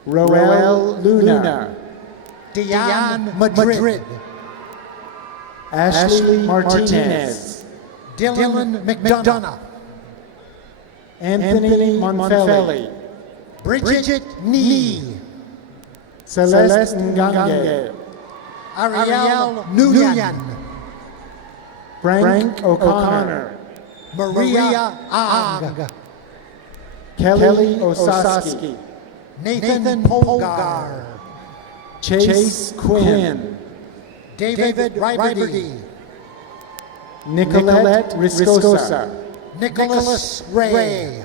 Roel Luna, Diane Madrid, Ashley Martinez, Dylan McDonough, Anthony Monfelli, Bridget Nee, Celeste Ngange, Ariel Nguyen, Frank O'Connor, Maria Ang, Kelly Osaski, Nathan Polgar, Chase Quinn, David Riberty, Nicolette Riscosa, Nicholas Ray,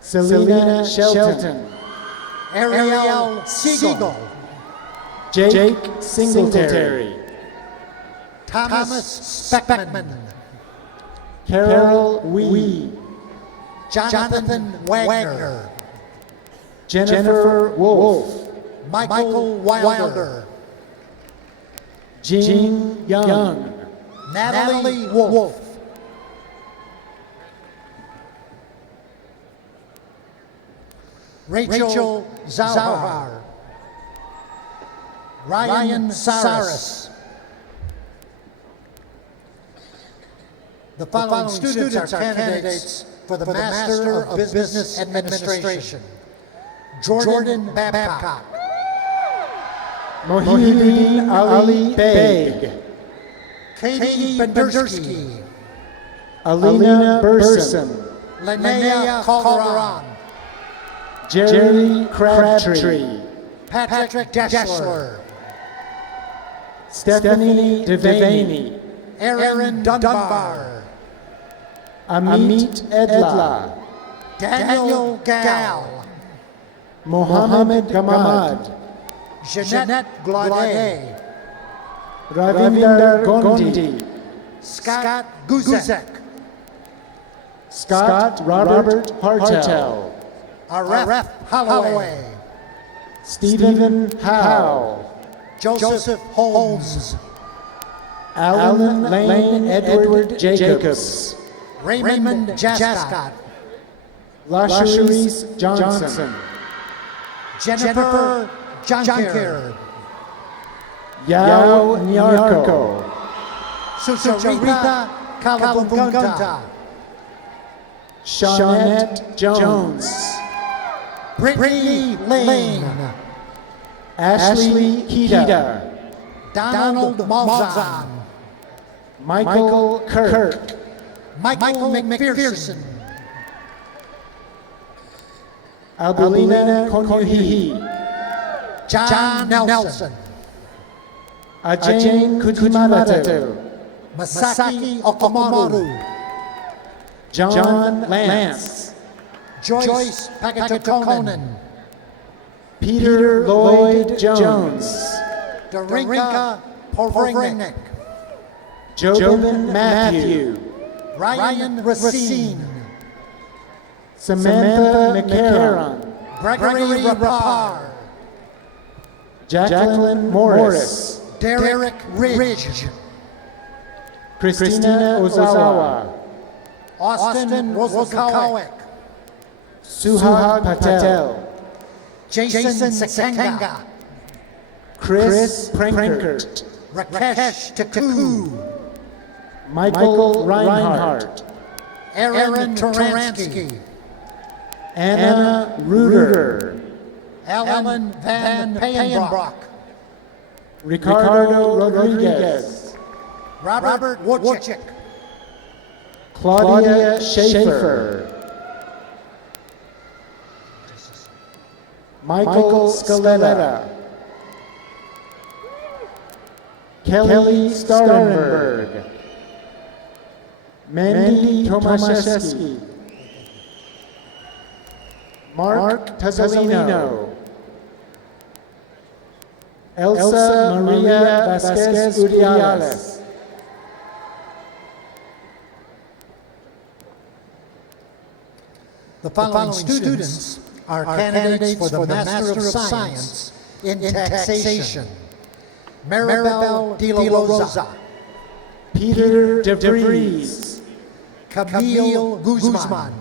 Selena Shelton, Ariel Siegel, Jake Singletary, Thomas Speckman, Carol Wee, Jonathan Wagner, Jennifer Wolf, Michael Wilder, Jean Young, Natalie Wolf, Rachel Zauhar, Ryan Saris. The following students are candidates for the Master of Business Administration. Jordan Babcock, Mohideen Ali Beg, Katie Bendersky, Alina Burson, Linnea Calderon, Jerry Crabtree, Patrick Dessler, Stephanie Devaney, Aaron Dunbar, Amit Edla, Daniel Gal, Mohammed Gamad, Jeanette Glaudet, Ravinder Gondi, Scott Guzek, Scott Robert Hartel, Aref Holloway, Stephen Howe, Joseph Holmes, Alan Lane Edward Jacobs, Raymond Jascott, Lasheries Johnson, Jennifer Jonkir, Yao Nyarko, Sucharita Kalabungunta, Shawnette Jones, Brittany Lane, Ashley Kita, Donald Malzahn, Michael Kirk, Michael McPherson, Albulina Konyuhihi, John Nelson, Ajane Kujimadatu, Masaki Okumaru, John Lance, Joyce Pagatokonen, Peter Lloyd Jones, Darinka Povrinek, Jobin Matthew, Ryan Racine, Samantha McCarron, Gregory Rapar, Jacqueline Morris, Derek Ridge, Christina Ozawa, Austin Wozakowek, Suhag Patel, Jason Sekenga, Chris Prankert, Rakesh Taku, Michael Reinhardt, Aaron Taransky, Anna Ruder, Ellen Van Payenbrock, Ricardo Rodriguez, Robert Wojcik, Claudia Schaefer, Michael Scaletta, Kelly Starenberg, Mandy Tomaszewski, Mark Tazzolino, Elsa Maria Vasquez Uriales, The following students are candidates for the Master of Science in Taxation. Maribel De La Rosa, Peter DeVries, Camille Guzman,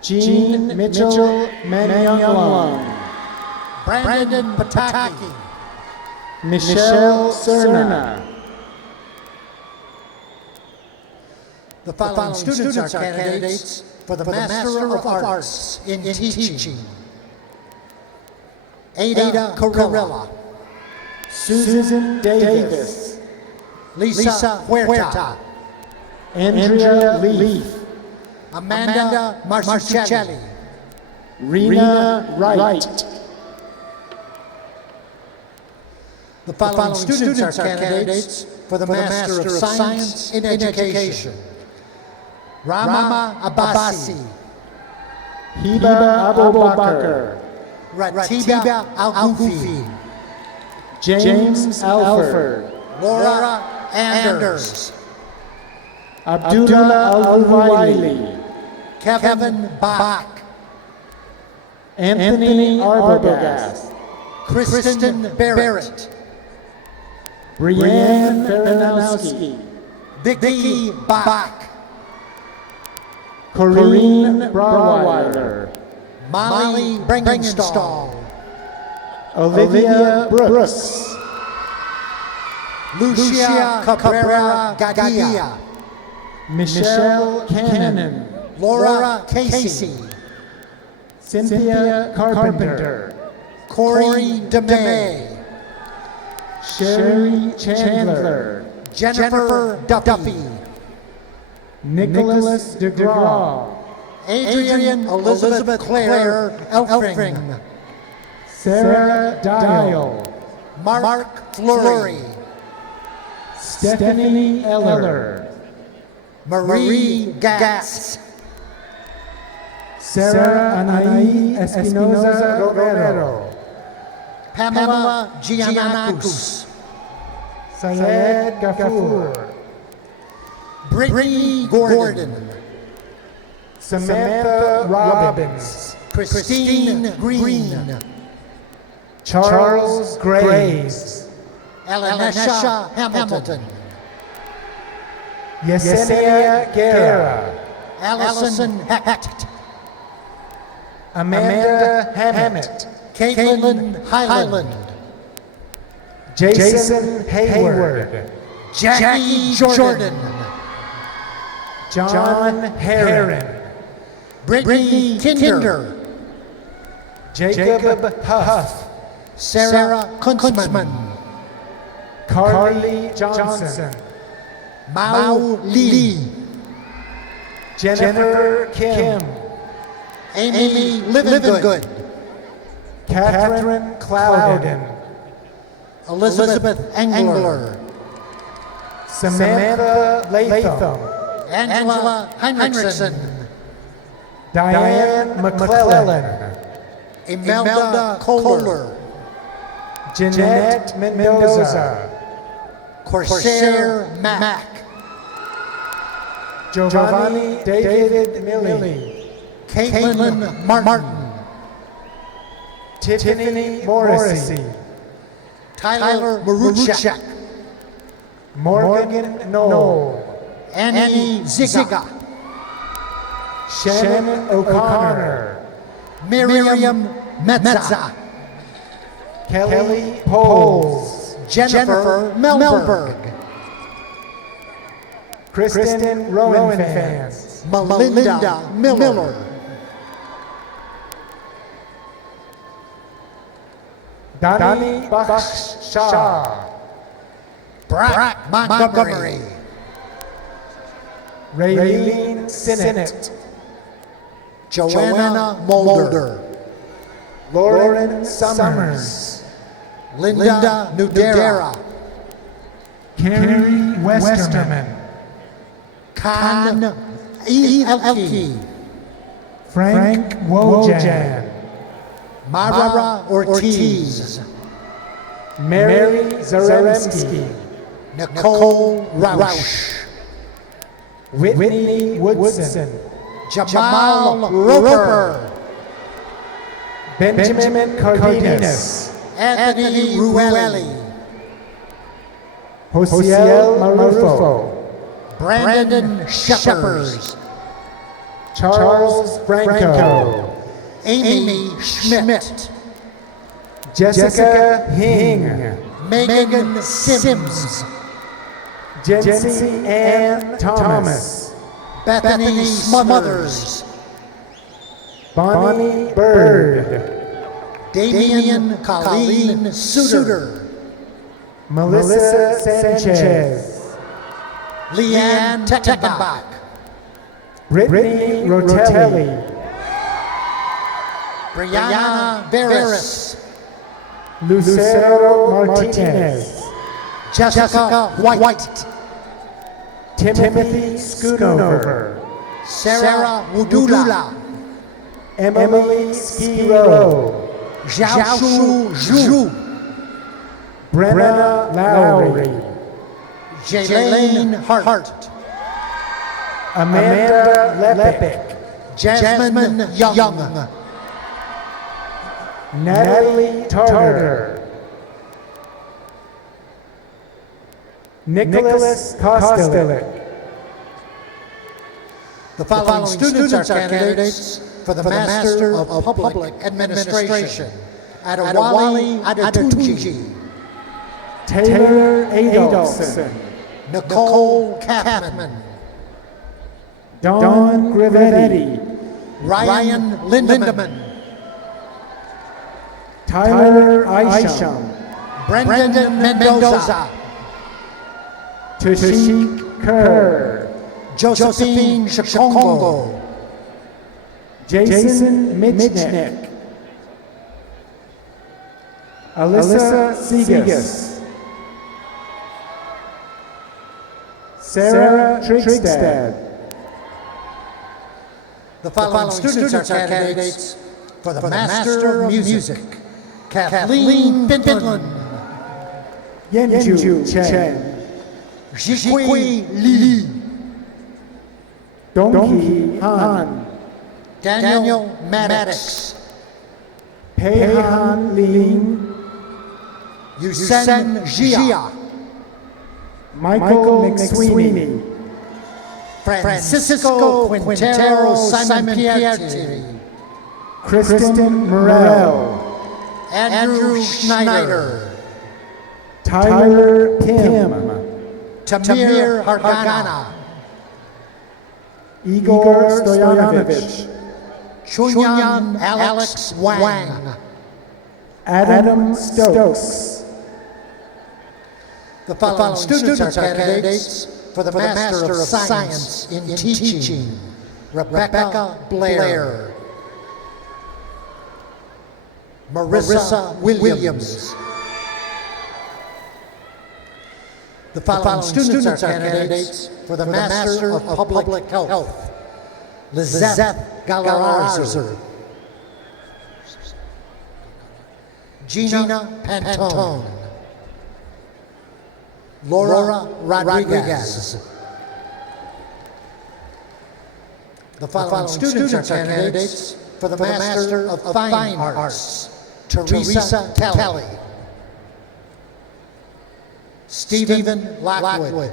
Jean Mitchell Manyanglong, Brandon Pataki, Michelle Cerna, The following students are candidates for the Master of Arts in Teaching. Ada Carrilla, Susan Davis, Lisa Huerta, Andrea Leaf, Amanda Marcicelli, Rena Wright, The following students are candidates for the Master of Science in Education. Rama Abbasi, Hiba Abubakar, Ratiba Al-Ghufi, James Alford, Laura Anders, Abdullah Al-Ruwaili, Kevin Bach, Anthony Arbogast, Kristen Barrett, Brianne Baranowski, Vicky Bach, Corinne Brauweiler, Molly Bringenstall, Olivia Brooks, Lucia Cabrera Gadia, Michelle Cannon, Laura Casey, Cynthia Carpenter, Corey DeMay, Sherry Chandler, Jennifer Duffy, Nicholas DeGraw, Adrian Elizabeth Claire Elfring, Sarah Dial, Mark Fleury, Stephanie Eller, Marie Gatz, Sarah Anaí Espinoza Romero, Pamela Giannakis, Syed Gafur, Brittany Gordon, Samantha Robbins, Christine Green, Charles Graves, Elenesha Hamilton, Yesenia Guerra, Allison Hecht, Amanda Hammett, Caitlin Highland, Jason Hayward, Jackie Jordan. John Herron. Brittany Kinder. Jacob Huff. Sarah Kunzman. Carly Johnson. Mao Lee. Jennifer Kim. Amy Livengood. Catherine Clouden. Elizabeth Engler. Samantha Latham. Angela Heinrichsen. Diane McClellan. Imelda Kohler. Jeanette Mendoza. Corsair Mack. Giovanni David Milley. Caitlin Martin. Tiffany Morrissey. Tyler Maruchak. Morgan Knoll. Annie Ziga. Shannon O'Connor. Miriam Metza. Kelly Poles. Jennifer Melberg. Kristen Rowan-Fans. Melinda Miller. Donnie Buck-Shaw. Brack Montgomery. Raylene Sinnott. Joanna Mulder. Lauren Summers. Linda Nudera. Carrie Westerman. Khan Elke. Frank Wojan. Mara Ortiz. Mary Zaremski. Nicole Rausch. Whitney Woodson. Jamal Roper. Benjamin Cardenas. Anthony Ruelli. Josiel Marufo. Brandon Shepard. Charles Franco. Amy Schmidt. Jessica Hing. Megan Sims. Jency Ann Thomas. Bethany Smothers. Bonnie Bird. Damian Colleen Suter. Melissa Sanchez. Leanne Teckenbach. Brittany Rotelli. Brianna Barris. Lucero Martinez. Jessica White. Timothy Schoonover. Sarah Wudula. Emily Skiro. Zhao Zhu. Brenna Lowry. Jaylene Hart. Amanda Lepic. Jasmine Young. Natalie Tartar. Nicholas Kostelik. The following students are candidates for the Master of Public Administration. Adewale Adetunji. Taylor Adolphson. Nicole Kaufman. Dawn Grivetti. Ryan Lindeman. Tyler Isham. Brendan Mendoza. Tashik Kerr. Josephine Shakongo. Jason Mitchnick. Alyssa Segas. Sarah Trigstad. The following students are candidates for the Master of Music. Kathleen Bindlin. Yenju Chen. Jikui Li. Dongki Han. Daniel Maddox. Peihan Lin. Yusen Jia. Michael McSweeney. Francisco Quintero Simon Pietri. Kristen Morel. Andrew Schneider. Tyler Kim. Tamir Hargana, Igor Stoyanovich, Chunyan Alex Wang. Adam Stokes, The following students are candidates for the Master of Science in Teaching. Rebecca Blair, Marissa Williams. The following students are candidates for the Master of Public Health. Lizette Galarzer, Gina Pantone, Laura Rodriguez. The following students are candidates for the Master of Fine Arts. Teresa Kelly, Stephen Lockwood,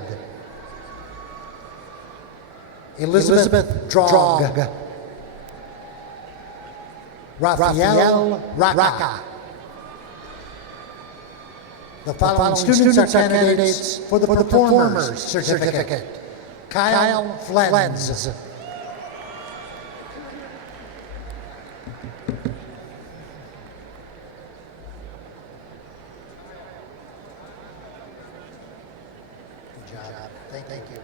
Elizabeth Drog, Raphael Raka. The following students are candidates for the Performer's Certificate. Kyle Flens, Good job. Thank you.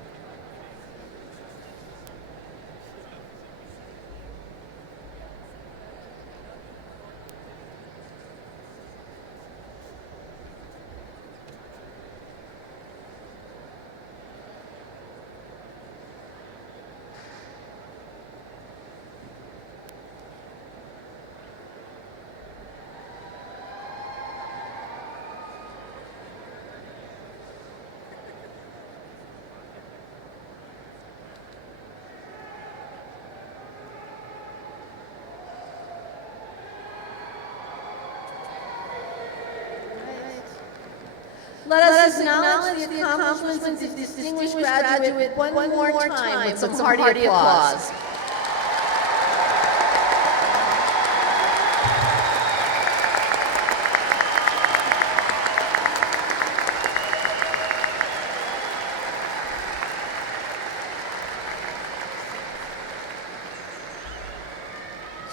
Let us acknowledge the accomplishments of this distinguished graduate one more time with some hearty applause.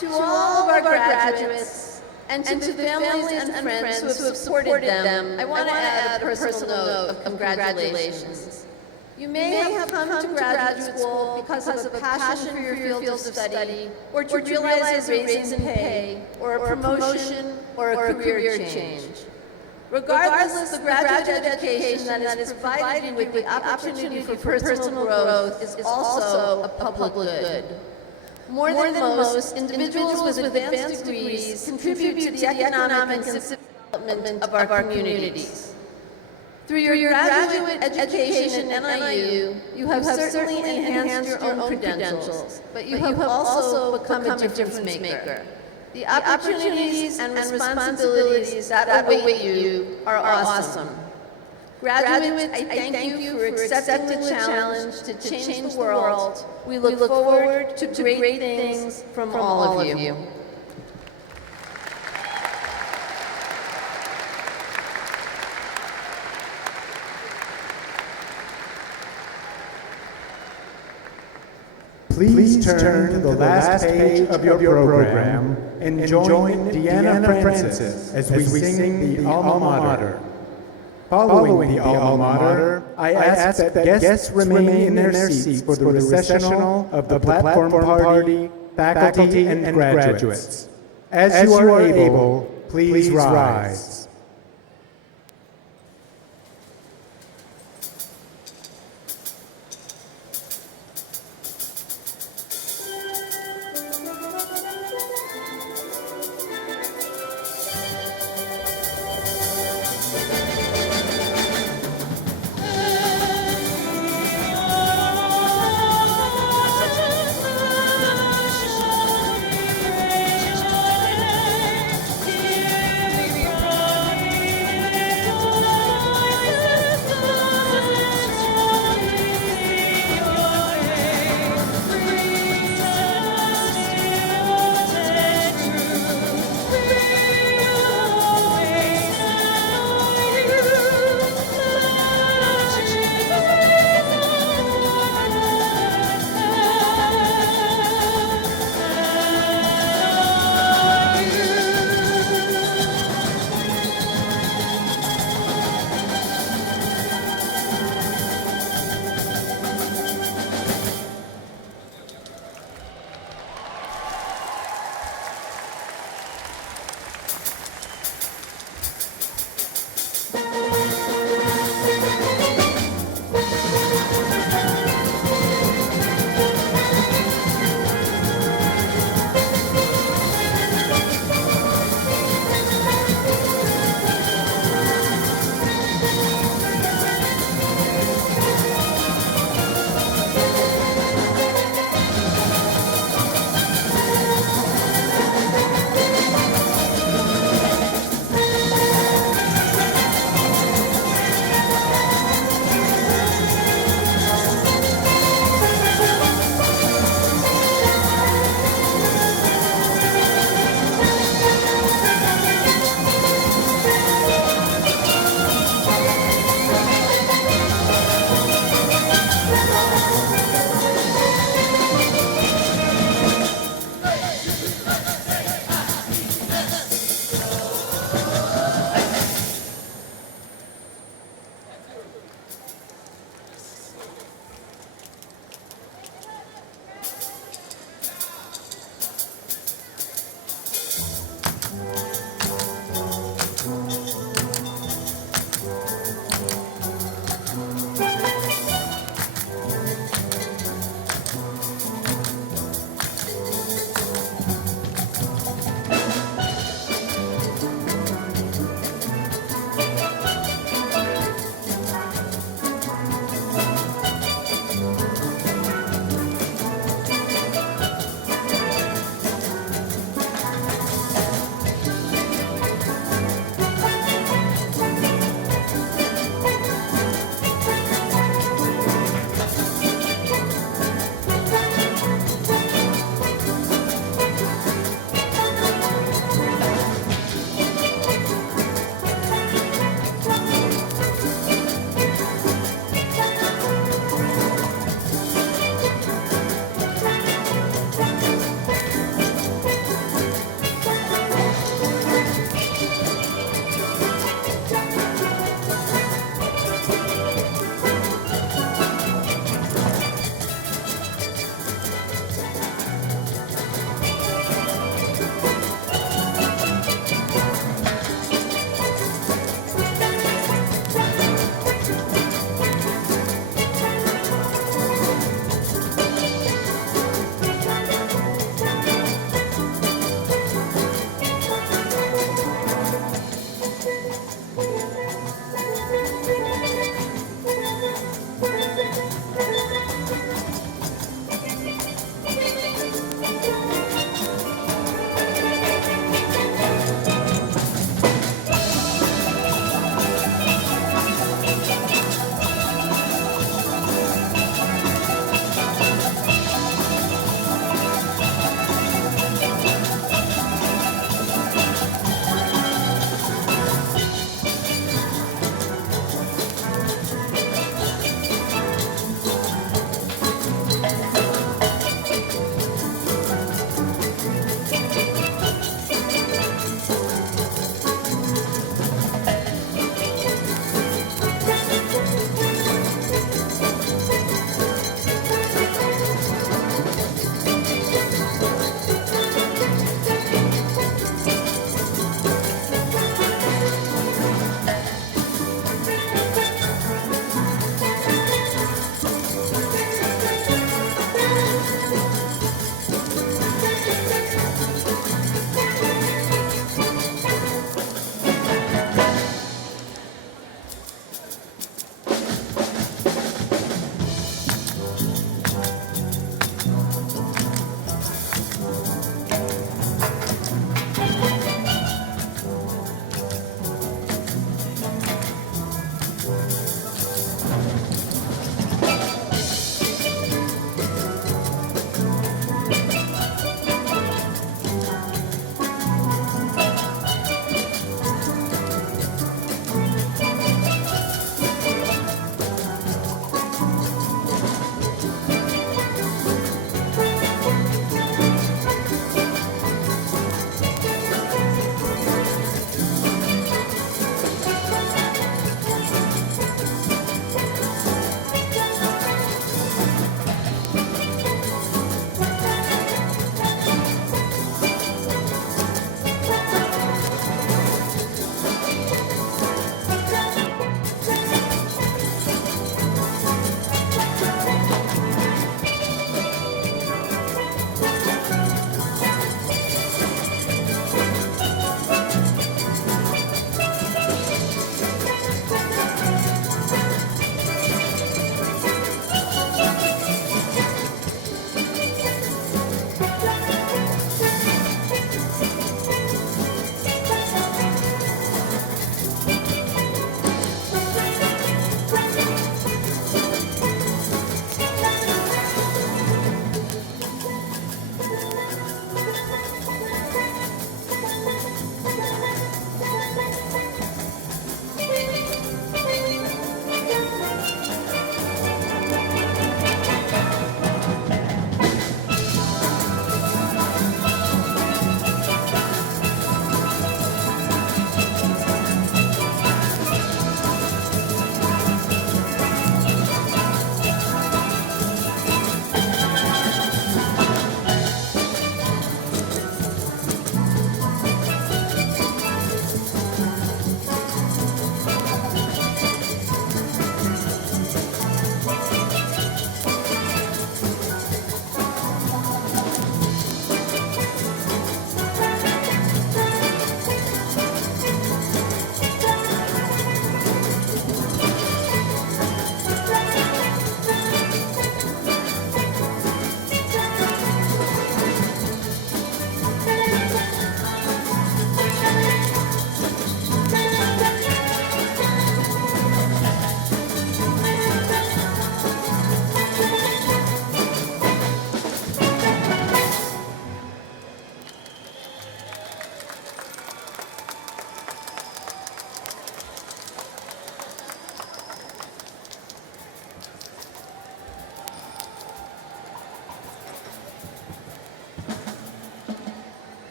To all of our graduates, and to the families and friends who have supported them, I want to add a personal note of congratulations. You may have come to graduate school because of a passion for your field of study, or to realize a raise in pay, or a promotion, or a career change. Regardless, the graduate education that is provided you with the opportunity for personal growth is also a public good. More than most, individuals with advanced degrees contribute to the economic and civic development of our communities. Through your graduate education at NIU, you have certainly enhanced your own credentials, but you have also become a difference maker. The opportunities and responsibilities that await you are awesome. Graduates, I thank you for accepting the challenge to change the world. We look forward to great things from all of you. please turn to the last page of your program and join Deanna Francis as we sing the Alma Mater. Following the Alma Mater, I ask that guests remain in their seats for the recessional of the platform party, faculty, and graduates. As you are able, please rise.